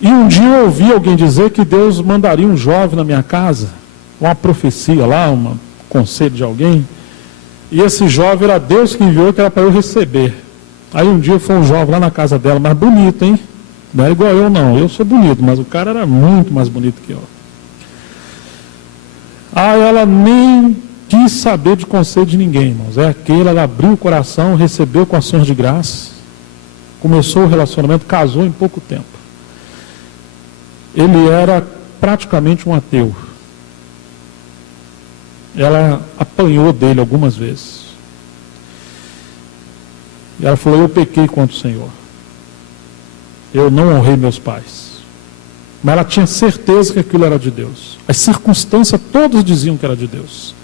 E um dia eu ouvi alguém dizer que Deus mandaria um jovem na minha casa, uma profecia lá, um conselho de alguém, e esse jovem era Deus que enviou, que era para eu receber. Aí um dia foi um jovem lá na casa dela, mas bonito, hein? Não é igual eu não, eu sou bonito, mas o cara era muito mais bonito que eu. Aí ela nem quis saber de conselho de ninguém, irmãos. Ela abriu o coração, recebeu com ações de graça, começou o relacionamento, casou em pouco tempo. Ele era praticamente um ateu. Ela apanhou dele algumas vezes. E ela falou: eu pequei contra o Senhor. Eu não honrei meus pais. Mas ela tinha certeza que aquilo era de Deus. As circunstâncias todas diziam que era de Deus.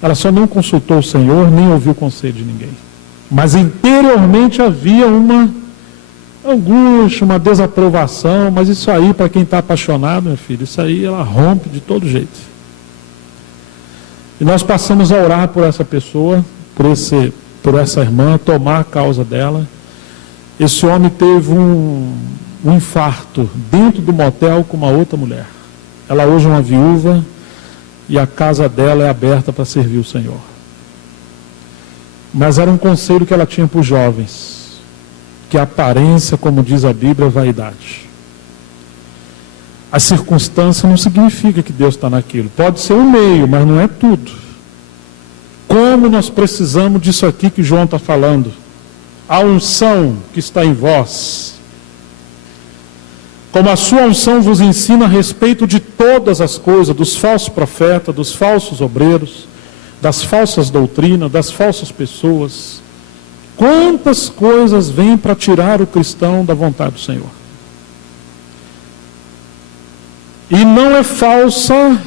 Ela só não consultou o Senhor, nem ouviu o conselho de ninguém. Mas interiormente havia uma angústia, uma desaprovação. Mas isso aí, para quem está apaixonado, meu filho, isso aí ela rompe de todo jeito. E nós passamos a orar por essa pessoa, por essa irmã, tomar a causa dela. Esse homem teve um infarto dentro do motel com uma outra mulher. Ela hoje é uma viúva e a casa dela é aberta para servir o Senhor. Mas era um conselho que ela tinha para os jovens, que a aparência, como diz a Bíblia, é vaidade. A circunstância não significa que Deus está naquilo. Pode ser um meio, mas não é tudo. Como nós precisamos disso aqui que João está falando. A unção que está em vós. Como a sua unção vos ensina a respeito de todas as coisas, dos falsos profetas, dos falsos obreiros, das falsas doutrinas, das falsas pessoas. Quantas coisas vêm para tirar o cristão da vontade do Senhor? E não é falsa,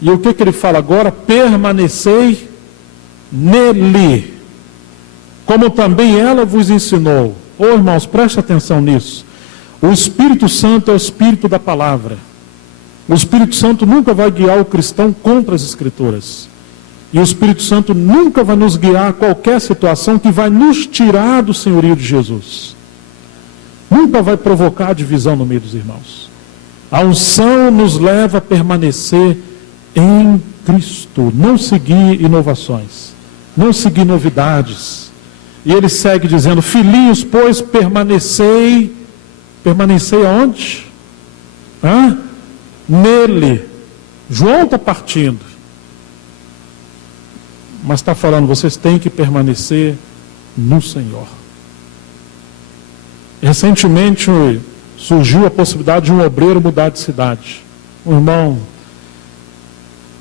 e o que ele fala agora? Permanecei nele, como também ela vos ensinou. Ô irmãos, preste atenção nisso. O Espírito Santo é o Espírito da palavra. O Espírito Santo nunca vai guiar o cristão contra as Escrituras. E o Espírito Santo nunca vai nos guiar a qualquer situação que vai nos tirar do senhorio de Jesus. Nunca vai provocar divisão no meio dos irmãos. A unção nos leva a permanecer em Cristo. Não seguir inovações. Não seguir novidades. E ele segue dizendo: filhinhos, pois permanecei. Permanecei aonde? Nele. João está partindo. Mas está falando, vocês têm que permanecer no Senhor. Recentemente surgiu a possibilidade de um obreiro mudar de cidade. Um irmão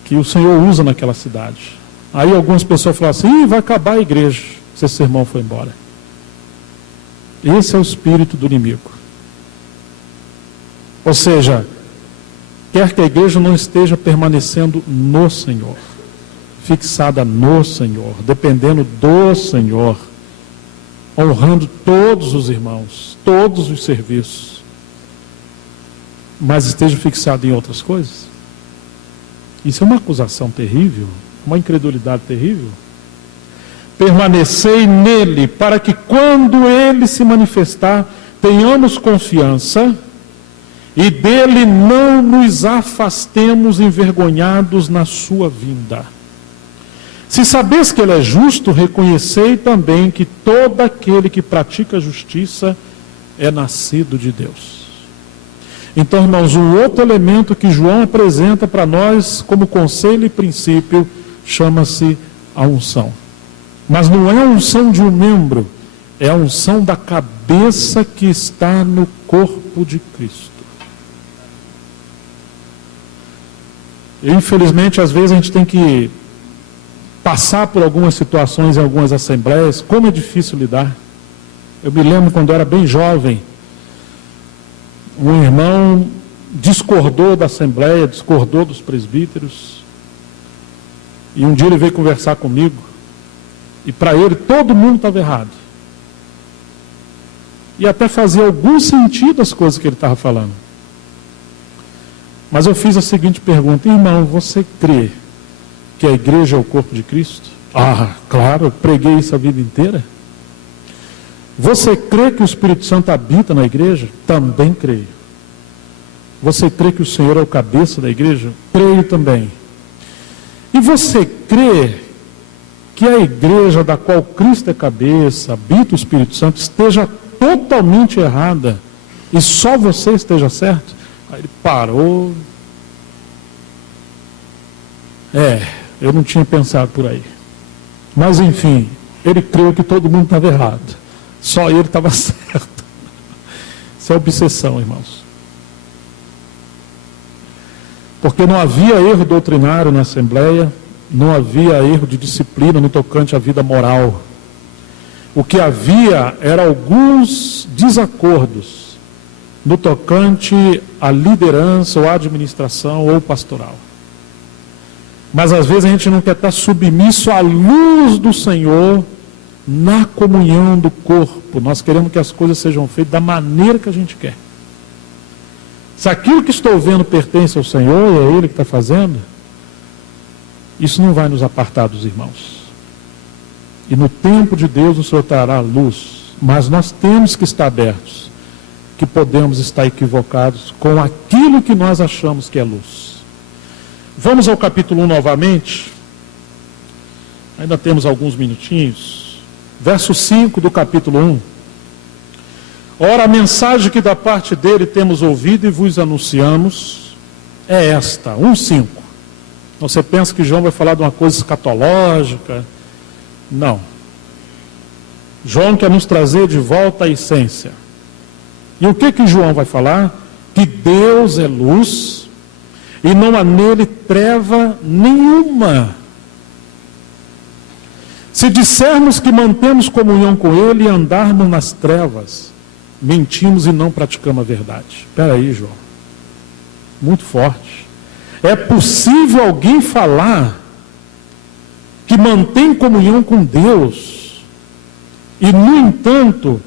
que o Senhor usa naquela cidade. Aí algumas pessoas falaram assim: vai acabar a igreja se esse irmão for embora. Esse é o espírito do inimigo. Ou seja, quer que a igreja não esteja permanecendo no Senhor, fixada no Senhor, dependendo do Senhor, honrando todos os irmãos, todos os serviços, mas esteja fixado em outras coisas. Isso é uma acusação terrível, uma incredulidade terrível. Permanecei nele, para que quando ele se manifestar, tenhamos confiança e dele não nos afastemos envergonhados na sua vinda. Se sabeis que ele é justo, reconhecei também que todo aquele que pratica justiça é nascido de Deus. Então, irmãos, um outro elemento que João apresenta para nós como conselho e princípio chama-se a unção. Mas não é a unção de um membro, é a unção da cabeça que está no corpo de Cristo. E, infelizmente, às vezes a gente tem que passar por algumas situações em algumas assembleias, como é difícil lidar. Eu me lembro quando eu era bem jovem, um irmão discordou da assembleia, discordou dos presbíteros, e um dia ele veio conversar comigo, e para ele todo mundo estava errado. E até fazia algum sentido as coisas que ele estava falando. Mas eu fiz a seguinte pergunta: irmão, você crê que a igreja é o corpo de Cristo? Ah, claro, eu preguei isso a vida inteira. Você crê que o Espírito Santo habita na igreja? Também creio. Você crê que o Senhor é o cabeça da igreja? Creio também. E você crê que a igreja da qual Cristo é cabeça, habita o Espírito Santo, esteja totalmente errada e só você esteja certo? Aí ele parou. Eu não tinha pensado por aí. Mas enfim, ele creu que todo mundo estava errado. Só ele estava certo. Isso é obsessão, irmãos. Porque não havia erro doutrinário na Assembleia, não havia erro de disciplina no tocante à vida moral. O que havia era alguns desacordos no tocante à liderança ou à administração ou pastoral. Mas às vezes a gente não quer estar submisso à luz do Senhor na comunhão do corpo. Nós queremos que as coisas sejam feitas da maneira que a gente quer. Se aquilo que estou vendo pertence ao Senhor e é Ele que está fazendo, isso não vai nos apartar dos irmãos. E no tempo de Deus o Senhor trará a luz. Mas nós temos que estar abertos, que podemos estar equivocados com aquilo que nós achamos que é luz. Vamos ao capítulo 1 novamente. Ainda temos alguns minutinhos. Verso 5 do capítulo 1. Ora, a mensagem que da parte dele temos ouvido e vos anunciamos é esta, 1:5. Você pensa que João vai falar de uma coisa escatológica? Não. João quer nos trazer de volta à essência. E o que João vai falar? Que Deus é luz e não há nele treva nenhuma. Se dissermos que mantemos comunhão com ele e andarmos nas trevas, mentimos e não praticamos a verdade. Espera aí, João. Muito forte. É possível alguém falar que mantém comunhão com Deus e, no entanto,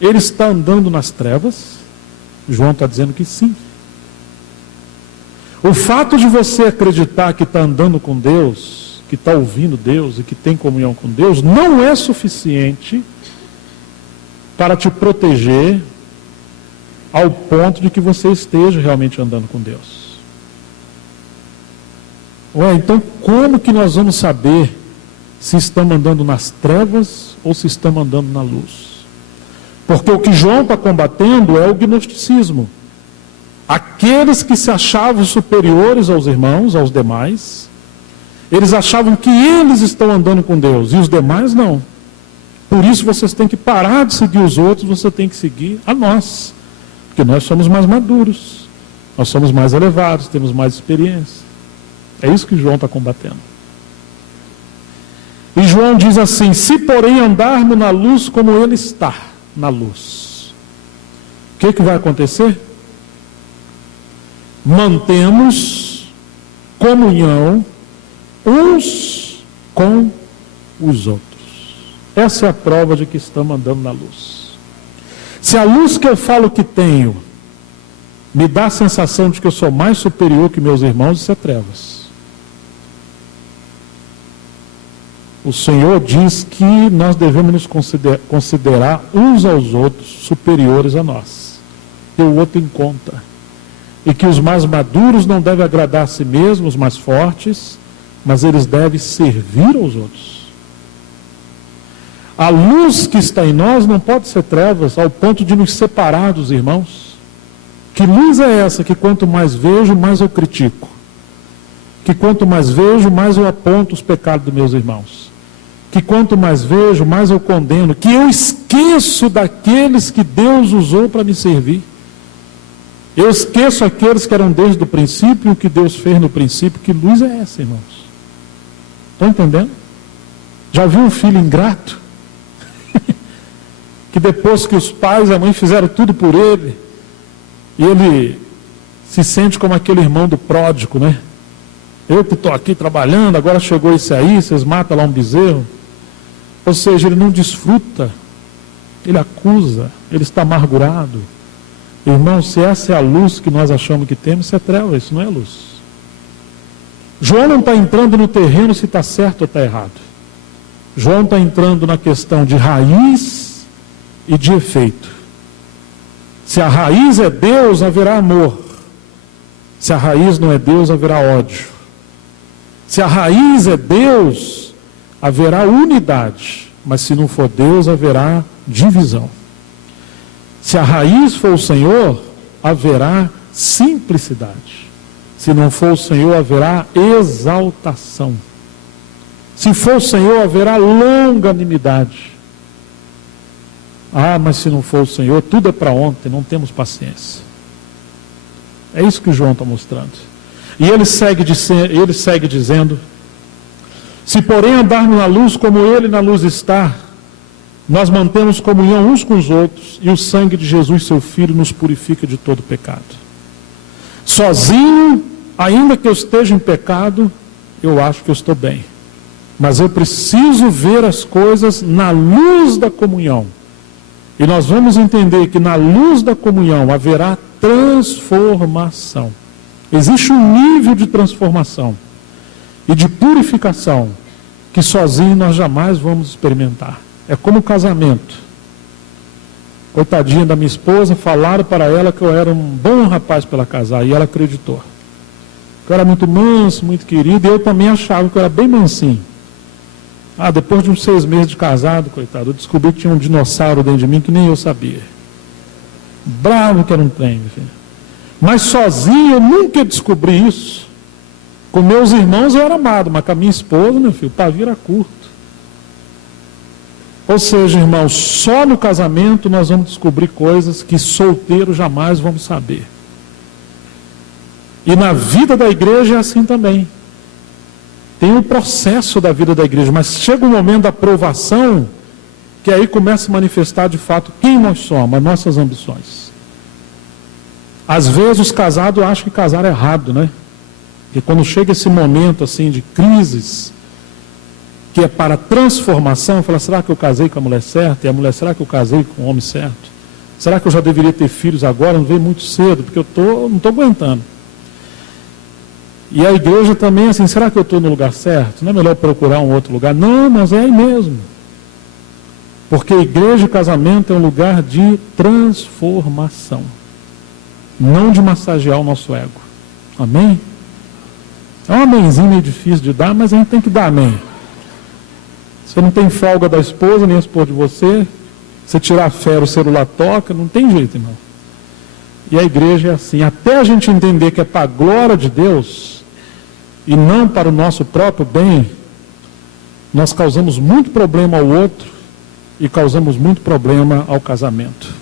ele está andando nas trevas? João está dizendo que sim. O fato de você acreditar que está andando com Deus, que está ouvindo Deus e que tem comunhão com Deus, não é suficiente para te proteger ao ponto de que você esteja realmente andando com Deus. Então como que nós vamos saber se estamos andando nas trevas ou se estamos andando na luz? Porque o que João está combatendo é o gnosticismo. Aqueles que se achavam superiores aos irmãos, aos demais, eles achavam que eles estão andando com Deus e os demais não. Por isso vocês têm que parar de seguir os outros, você tem que seguir a nós. Porque nós somos mais maduros, nós somos mais elevados, temos mais experiência. É isso que João está combatendo. E João diz assim: se porém andarmos na luz como ele está. na luz. O que vai acontecer? Mantemos comunhão uns com os outros. Essa é a prova de que estamos andando na luz. Se a luz que eu falo que tenho me dá a sensação de que eu sou mais superior que meus irmãos, isso é trevas. O Senhor diz que nós devemos nos considerar uns aos outros superiores a nós. Ter o outro em conta. E que os mais maduros não devem agradar a si mesmos, os mais fortes, mas eles devem servir aos outros. A luz que está em nós não pode ser trevas ao ponto de nos separar dos irmãos. Que luz é essa que quanto mais vejo, mais eu critico? Que quanto mais vejo, mais eu aponto os pecados dos meus irmãos? Que quanto mais vejo, mais eu condeno? Que eu esqueço daqueles que Deus usou para me servir? Eu esqueço aqueles que eram desde o princípio, o que Deus fez no princípio. Que luz é essa, irmãos? Estão entendendo? Já viu um filho ingrato? Que depois que os pais e a mãe fizeram tudo por ele, e ele se sente como aquele irmão do pródigo, né? Eu que estou aqui trabalhando, agora chegou esse aí, vocês matam lá um bezerro. Ou seja, ele não desfruta, ele acusa, ele está amargurado. Irmão, se essa é a luz que nós achamos que temos, isso é treva, isso não é luz. João não está entrando no terreno se está certo ou está errado. João está entrando na questão de raiz e de efeito. Se a raiz é Deus, haverá amor. Se a raiz não é Deus, haverá ódio. Se a raiz é Deus, haverá unidade. Mas se não for Deus, haverá divisão. Se a raiz for o Senhor, haverá simplicidade. Se não for o Senhor, haverá exaltação. Se for o Senhor, haverá longanimidade. Ah, mas se não for o Senhor, tudo é para ontem, não temos paciência. É isso que João está mostrando. E ele segue dizendo: se porém andarmos na luz como ele na luz está, nós mantemos comunhão uns com os outros, e o sangue de Jesus, seu Filho, nos purifica de todo pecado. Sozinho, ainda que eu esteja em pecado, eu acho que eu estou bem. Mas eu preciso ver as coisas na luz da comunhão. E nós vamos entender que na luz da comunhão haverá transformação. Existe um nível de transformação e de purificação que sozinho nós jamais vamos experimentar. É como o casamento. Coitadinha da minha esposa, falaram para ela que eu era um bom rapaz para ela casar, e ela acreditou. Que eu era muito manso, muito querido, e eu também achava que eu era bem mansinho. Ah, depois de uns 6 meses de casado, coitado, eu descobri que tinha um dinossauro dentro de mim que nem eu sabia. Bravo que era um trem, meu filho. Mas sozinho eu nunca descobri isso. Com meus irmãos eu era amado, mas com a minha esposa, meu filho, o pavio era curto. Ou seja, irmãos, só no casamento nós vamos descobrir coisas que solteiros jamais vamos saber. E na vida da igreja é assim também. Tem um processo da vida da igreja, mas chega um momento da aprovação, que aí começa a manifestar de fato quem nós somos, as nossas ambições. Às vezes os casados acham que casar é errado, né? E quando chega esse momento assim de crises, que é para transformação, fala: será que eu casei com a mulher certa? E a mulher: será que eu casei com o homem certo? Será que eu já deveria ter filhos agora? Não veio muito cedo, porque não estou aguentando. E a igreja também assim: será que eu estou no lugar certo? Não é melhor procurar um outro lugar? Não, mas é aí mesmo. Porque a igreja e casamento é um lugar de transformação, não de massagear o nosso ego. Amém? É um amenzinho meio difícil de dar, mas a gente tem que dar amém. Você não tem folga da esposa, nem a esposa de você. Você tirar a fé, o celular toca, não tem jeito, irmão. E a igreja é assim. Até a gente entender que é para a glória de Deus e não para o nosso próprio bem, nós causamos muito problema ao outro e causamos muito problema ao casamento.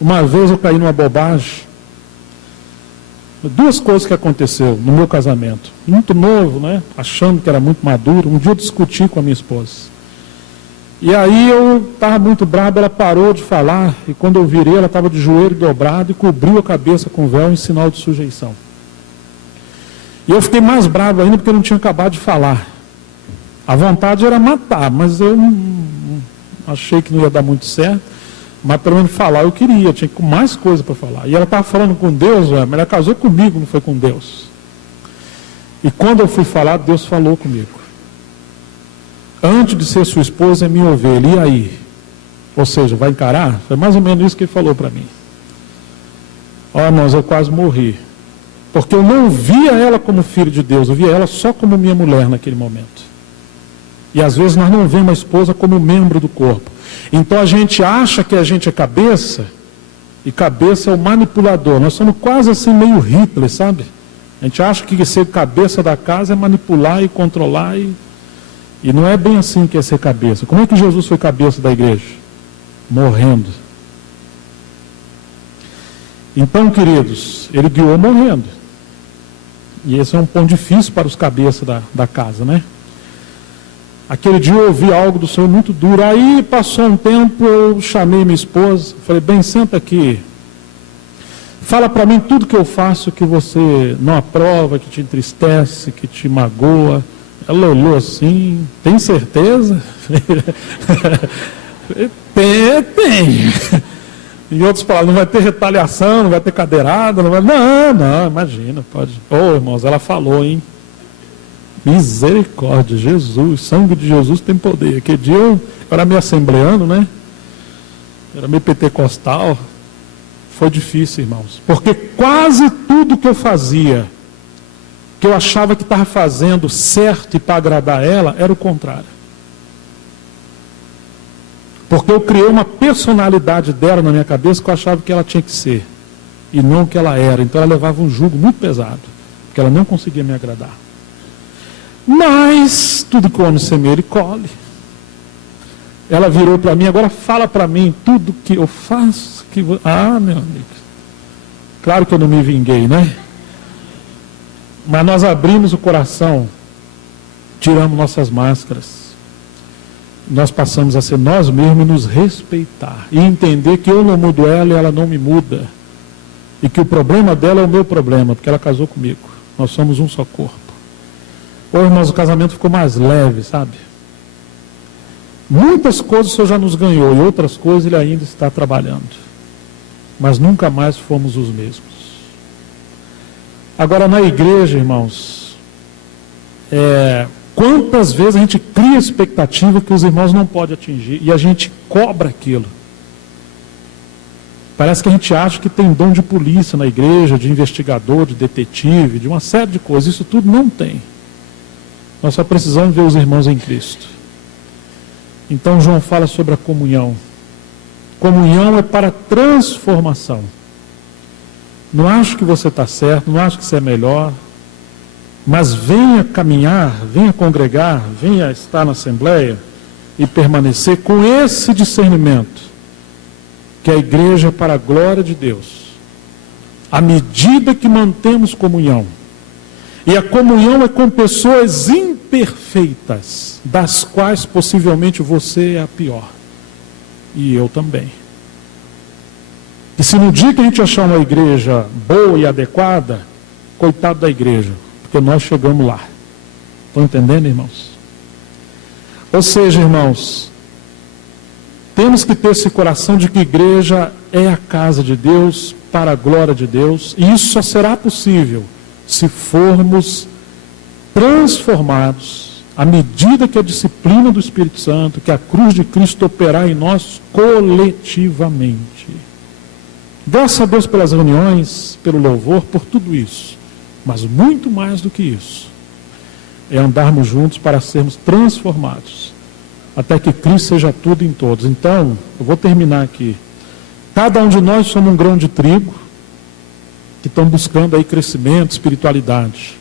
Uma vez eu caí numa bobagem. 2 coisas que aconteceu no meu casamento. Muito novo, né? Achando que era muito maduro. Um dia eu discuti com a minha esposa. E aí eu estava muito bravo, ela parou de falar, e quando eu virei, ela estava de joelho dobrado e cobriu a cabeça com o véu em sinal de sujeição. E eu fiquei mais bravo ainda porque eu não tinha acabado de falar. A vontade era matar, mas eu achei que não ia dar muito certo. Mas pelo menos falar eu queria, tinha mais coisa para falar. E ela estava falando com Deus, mas ela casou comigo, não foi com Deus. E quando eu fui falar, Deus falou comigo. Antes de ser sua esposa, é minha ovelha, e aí? Ou seja, vai encarar? Foi mais ou menos isso que ele falou para mim. Ó, irmãos, eu quase morri. Porque eu não via ela como filho de Deus, eu via ela só como minha mulher naquele momento. E às vezes nós não vemos a esposa como membro do corpo. Então a gente acha que a gente é cabeça, e cabeça é o manipulador. Nós somos quase assim meio Hitler, sabe? A gente acha que ser cabeça da casa é manipular e controlar, e não é bem assim que é ser cabeça. Como é que Jesus foi cabeça da igreja? Morrendo. Então, queridos, ele guiou morrendo. E esse é um ponto difícil para os cabeças da casa, né? Aquele dia eu ouvi algo do Senhor muito duro. Aí passou um tempo, eu chamei minha esposa, falei, bem, senta aqui. Fala para mim tudo que eu faço que você não aprova, que te entristece, que te magoa. Ela olhou assim, tem certeza? Tem. Em outras palavras, não vai ter retaliação, não vai ter cadeirada, não vai... Não, imagina, pode. Ô, irmãos, ela falou, hein? Misericórdia, Jesus, sangue de Jesus tem poder. Aquele dia eu era meio assembleano, né? Era meio pentecostal. Foi difícil, irmãos. Porque quase tudo que eu fazia, que eu achava que estava fazendo certo e para agradar ela, era o contrário. Porque eu criei uma personalidade dela na minha cabeça que eu achava que ela tinha que ser, e não o que ela era. Então ela levava um jugo muito pesado, porque ela não conseguia me agradar. Mas tudo que o homem semeia, ele colhe. Ela virou para mim, agora fala para mim tudo que eu faço. Ah, meu amigo, claro que eu não me vinguei, né? Mas nós abrimos o coração, tiramos nossas máscaras, nós passamos a ser nós mesmos e nos respeitar, e entender que eu não mudo ela e ela não me muda, e que o problema dela é o meu problema, porque ela casou comigo, nós somos um só corpo. Ô, irmãos, o casamento ficou mais leve, sabe? Muitas coisas o Senhor já nos ganhou, e outras coisas Ele ainda está trabalhando, mas nunca mais fomos os mesmos. Agora, na igreja, irmãos, quantas vezes a gente cria expectativa que os irmãos não podem atingir, e a gente cobra aquilo. Parece que a gente acha que tem dom de polícia na igreja, de investigador, de detetive, de uma série de coisas. Isso tudo não tem. Nós só precisamos ver os irmãos em Cristo. Então João fala sobre a comunhão. Comunhão é para transformação. Não acho que você está certo, não acho que você é melhor, mas venha caminhar, venha congregar, venha estar na assembleia e permanecer com esse discernimento, que a igreja é para a glória de Deus, à medida que mantemos comunhão. E a comunhão é com pessoas imperfeitas, das quais possivelmente você é a pior, e eu também. E se no dia que a gente achar uma igreja boa e adequada, coitado da igreja, porque nós chegamos lá. Estão entendendo, irmãos? Ou seja, irmãos, temos que ter esse coração de que igreja é a casa de Deus, para a glória de Deus, e isso só será possível se formos transformados à medida que a disciplina do Espírito Santo, que a cruz de Cristo operar em nós coletivamente. Graças a Deus pelas reuniões, pelo louvor, por tudo isso. Mas muito mais do que isso, é andarmos juntos para sermos transformados, até que Cristo seja tudo em todos. Então, eu vou terminar aqui. Cada um de nós somos um grão de trigo, que estão buscando aí crescimento, espiritualidade.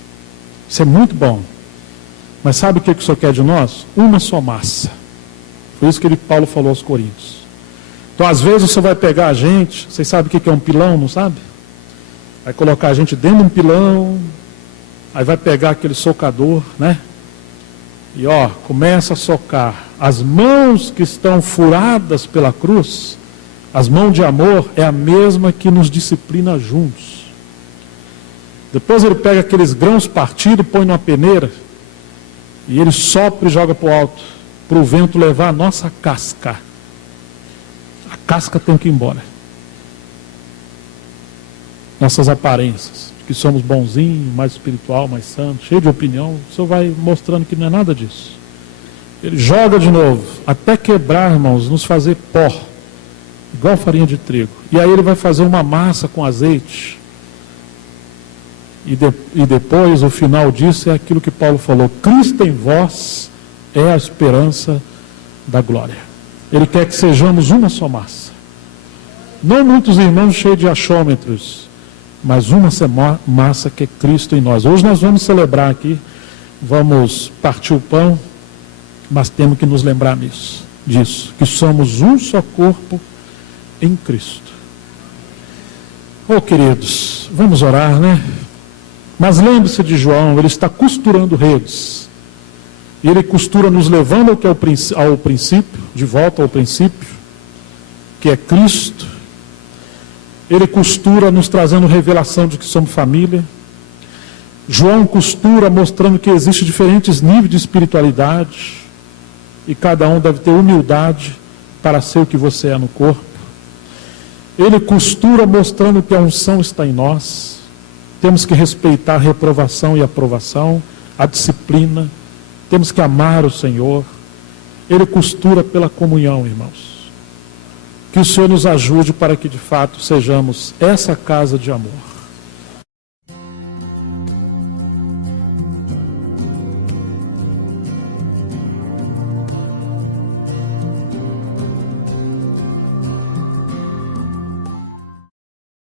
Isso é muito bom. Mas sabe o que o Senhor quer de nós? Uma só massa. Foi isso que Paulo falou aos Coríntios. Então, às vezes, você vai pegar a gente, vocês sabem o que é um pilão, não sabe? Vai colocar a gente dentro de um pilão, aí vai pegar aquele socador, né? E começa a socar. As mãos que estão furadas pela cruz, as mãos de amor, é a mesma que nos disciplina juntos. Depois ele pega aqueles grãos partidos, põe numa peneira, e ele sopra e joga para o alto, para o vento levar a nossa casca. A casca tem que ir embora. Nossas aparências, que somos bonzinhos, mais espiritual, mais santo, cheio de opinião, o Senhor vai mostrando que não é nada disso. Ele joga de novo, até quebrar, irmãos, nos fazer pó, igual farinha de trigo. E aí ele vai fazer uma massa com azeite. E depois, o final disso é aquilo que Paulo falou: Cristo em vós é a esperança da glória. Ele quer que sejamos uma só massa. Não muitos irmãos cheios de achômetros, mas uma só massa que é Cristo em nós. Hoje nós vamos celebrar aqui, vamos partir o pão, mas temos que nos lembrar disso, que somos um só corpo em Cristo. Queridos, vamos orar, né? Mas lembre-se de João, ele está costurando redes. Ele costura nos levando ao princípio, de volta ao princípio, que é Cristo. Ele costura nos trazendo revelação de que somos família. João costura mostrando que existem diferentes níveis de espiritualidade, e cada um deve ter humildade para ser o que você é no corpo. Ele costura mostrando que a unção está em nós. Temos que respeitar a reprovação e a aprovação, a disciplina. Temos que amar o Senhor. Ele costura pela comunhão, irmãos. Que o Senhor nos ajude para que de fato sejamos essa casa de amor.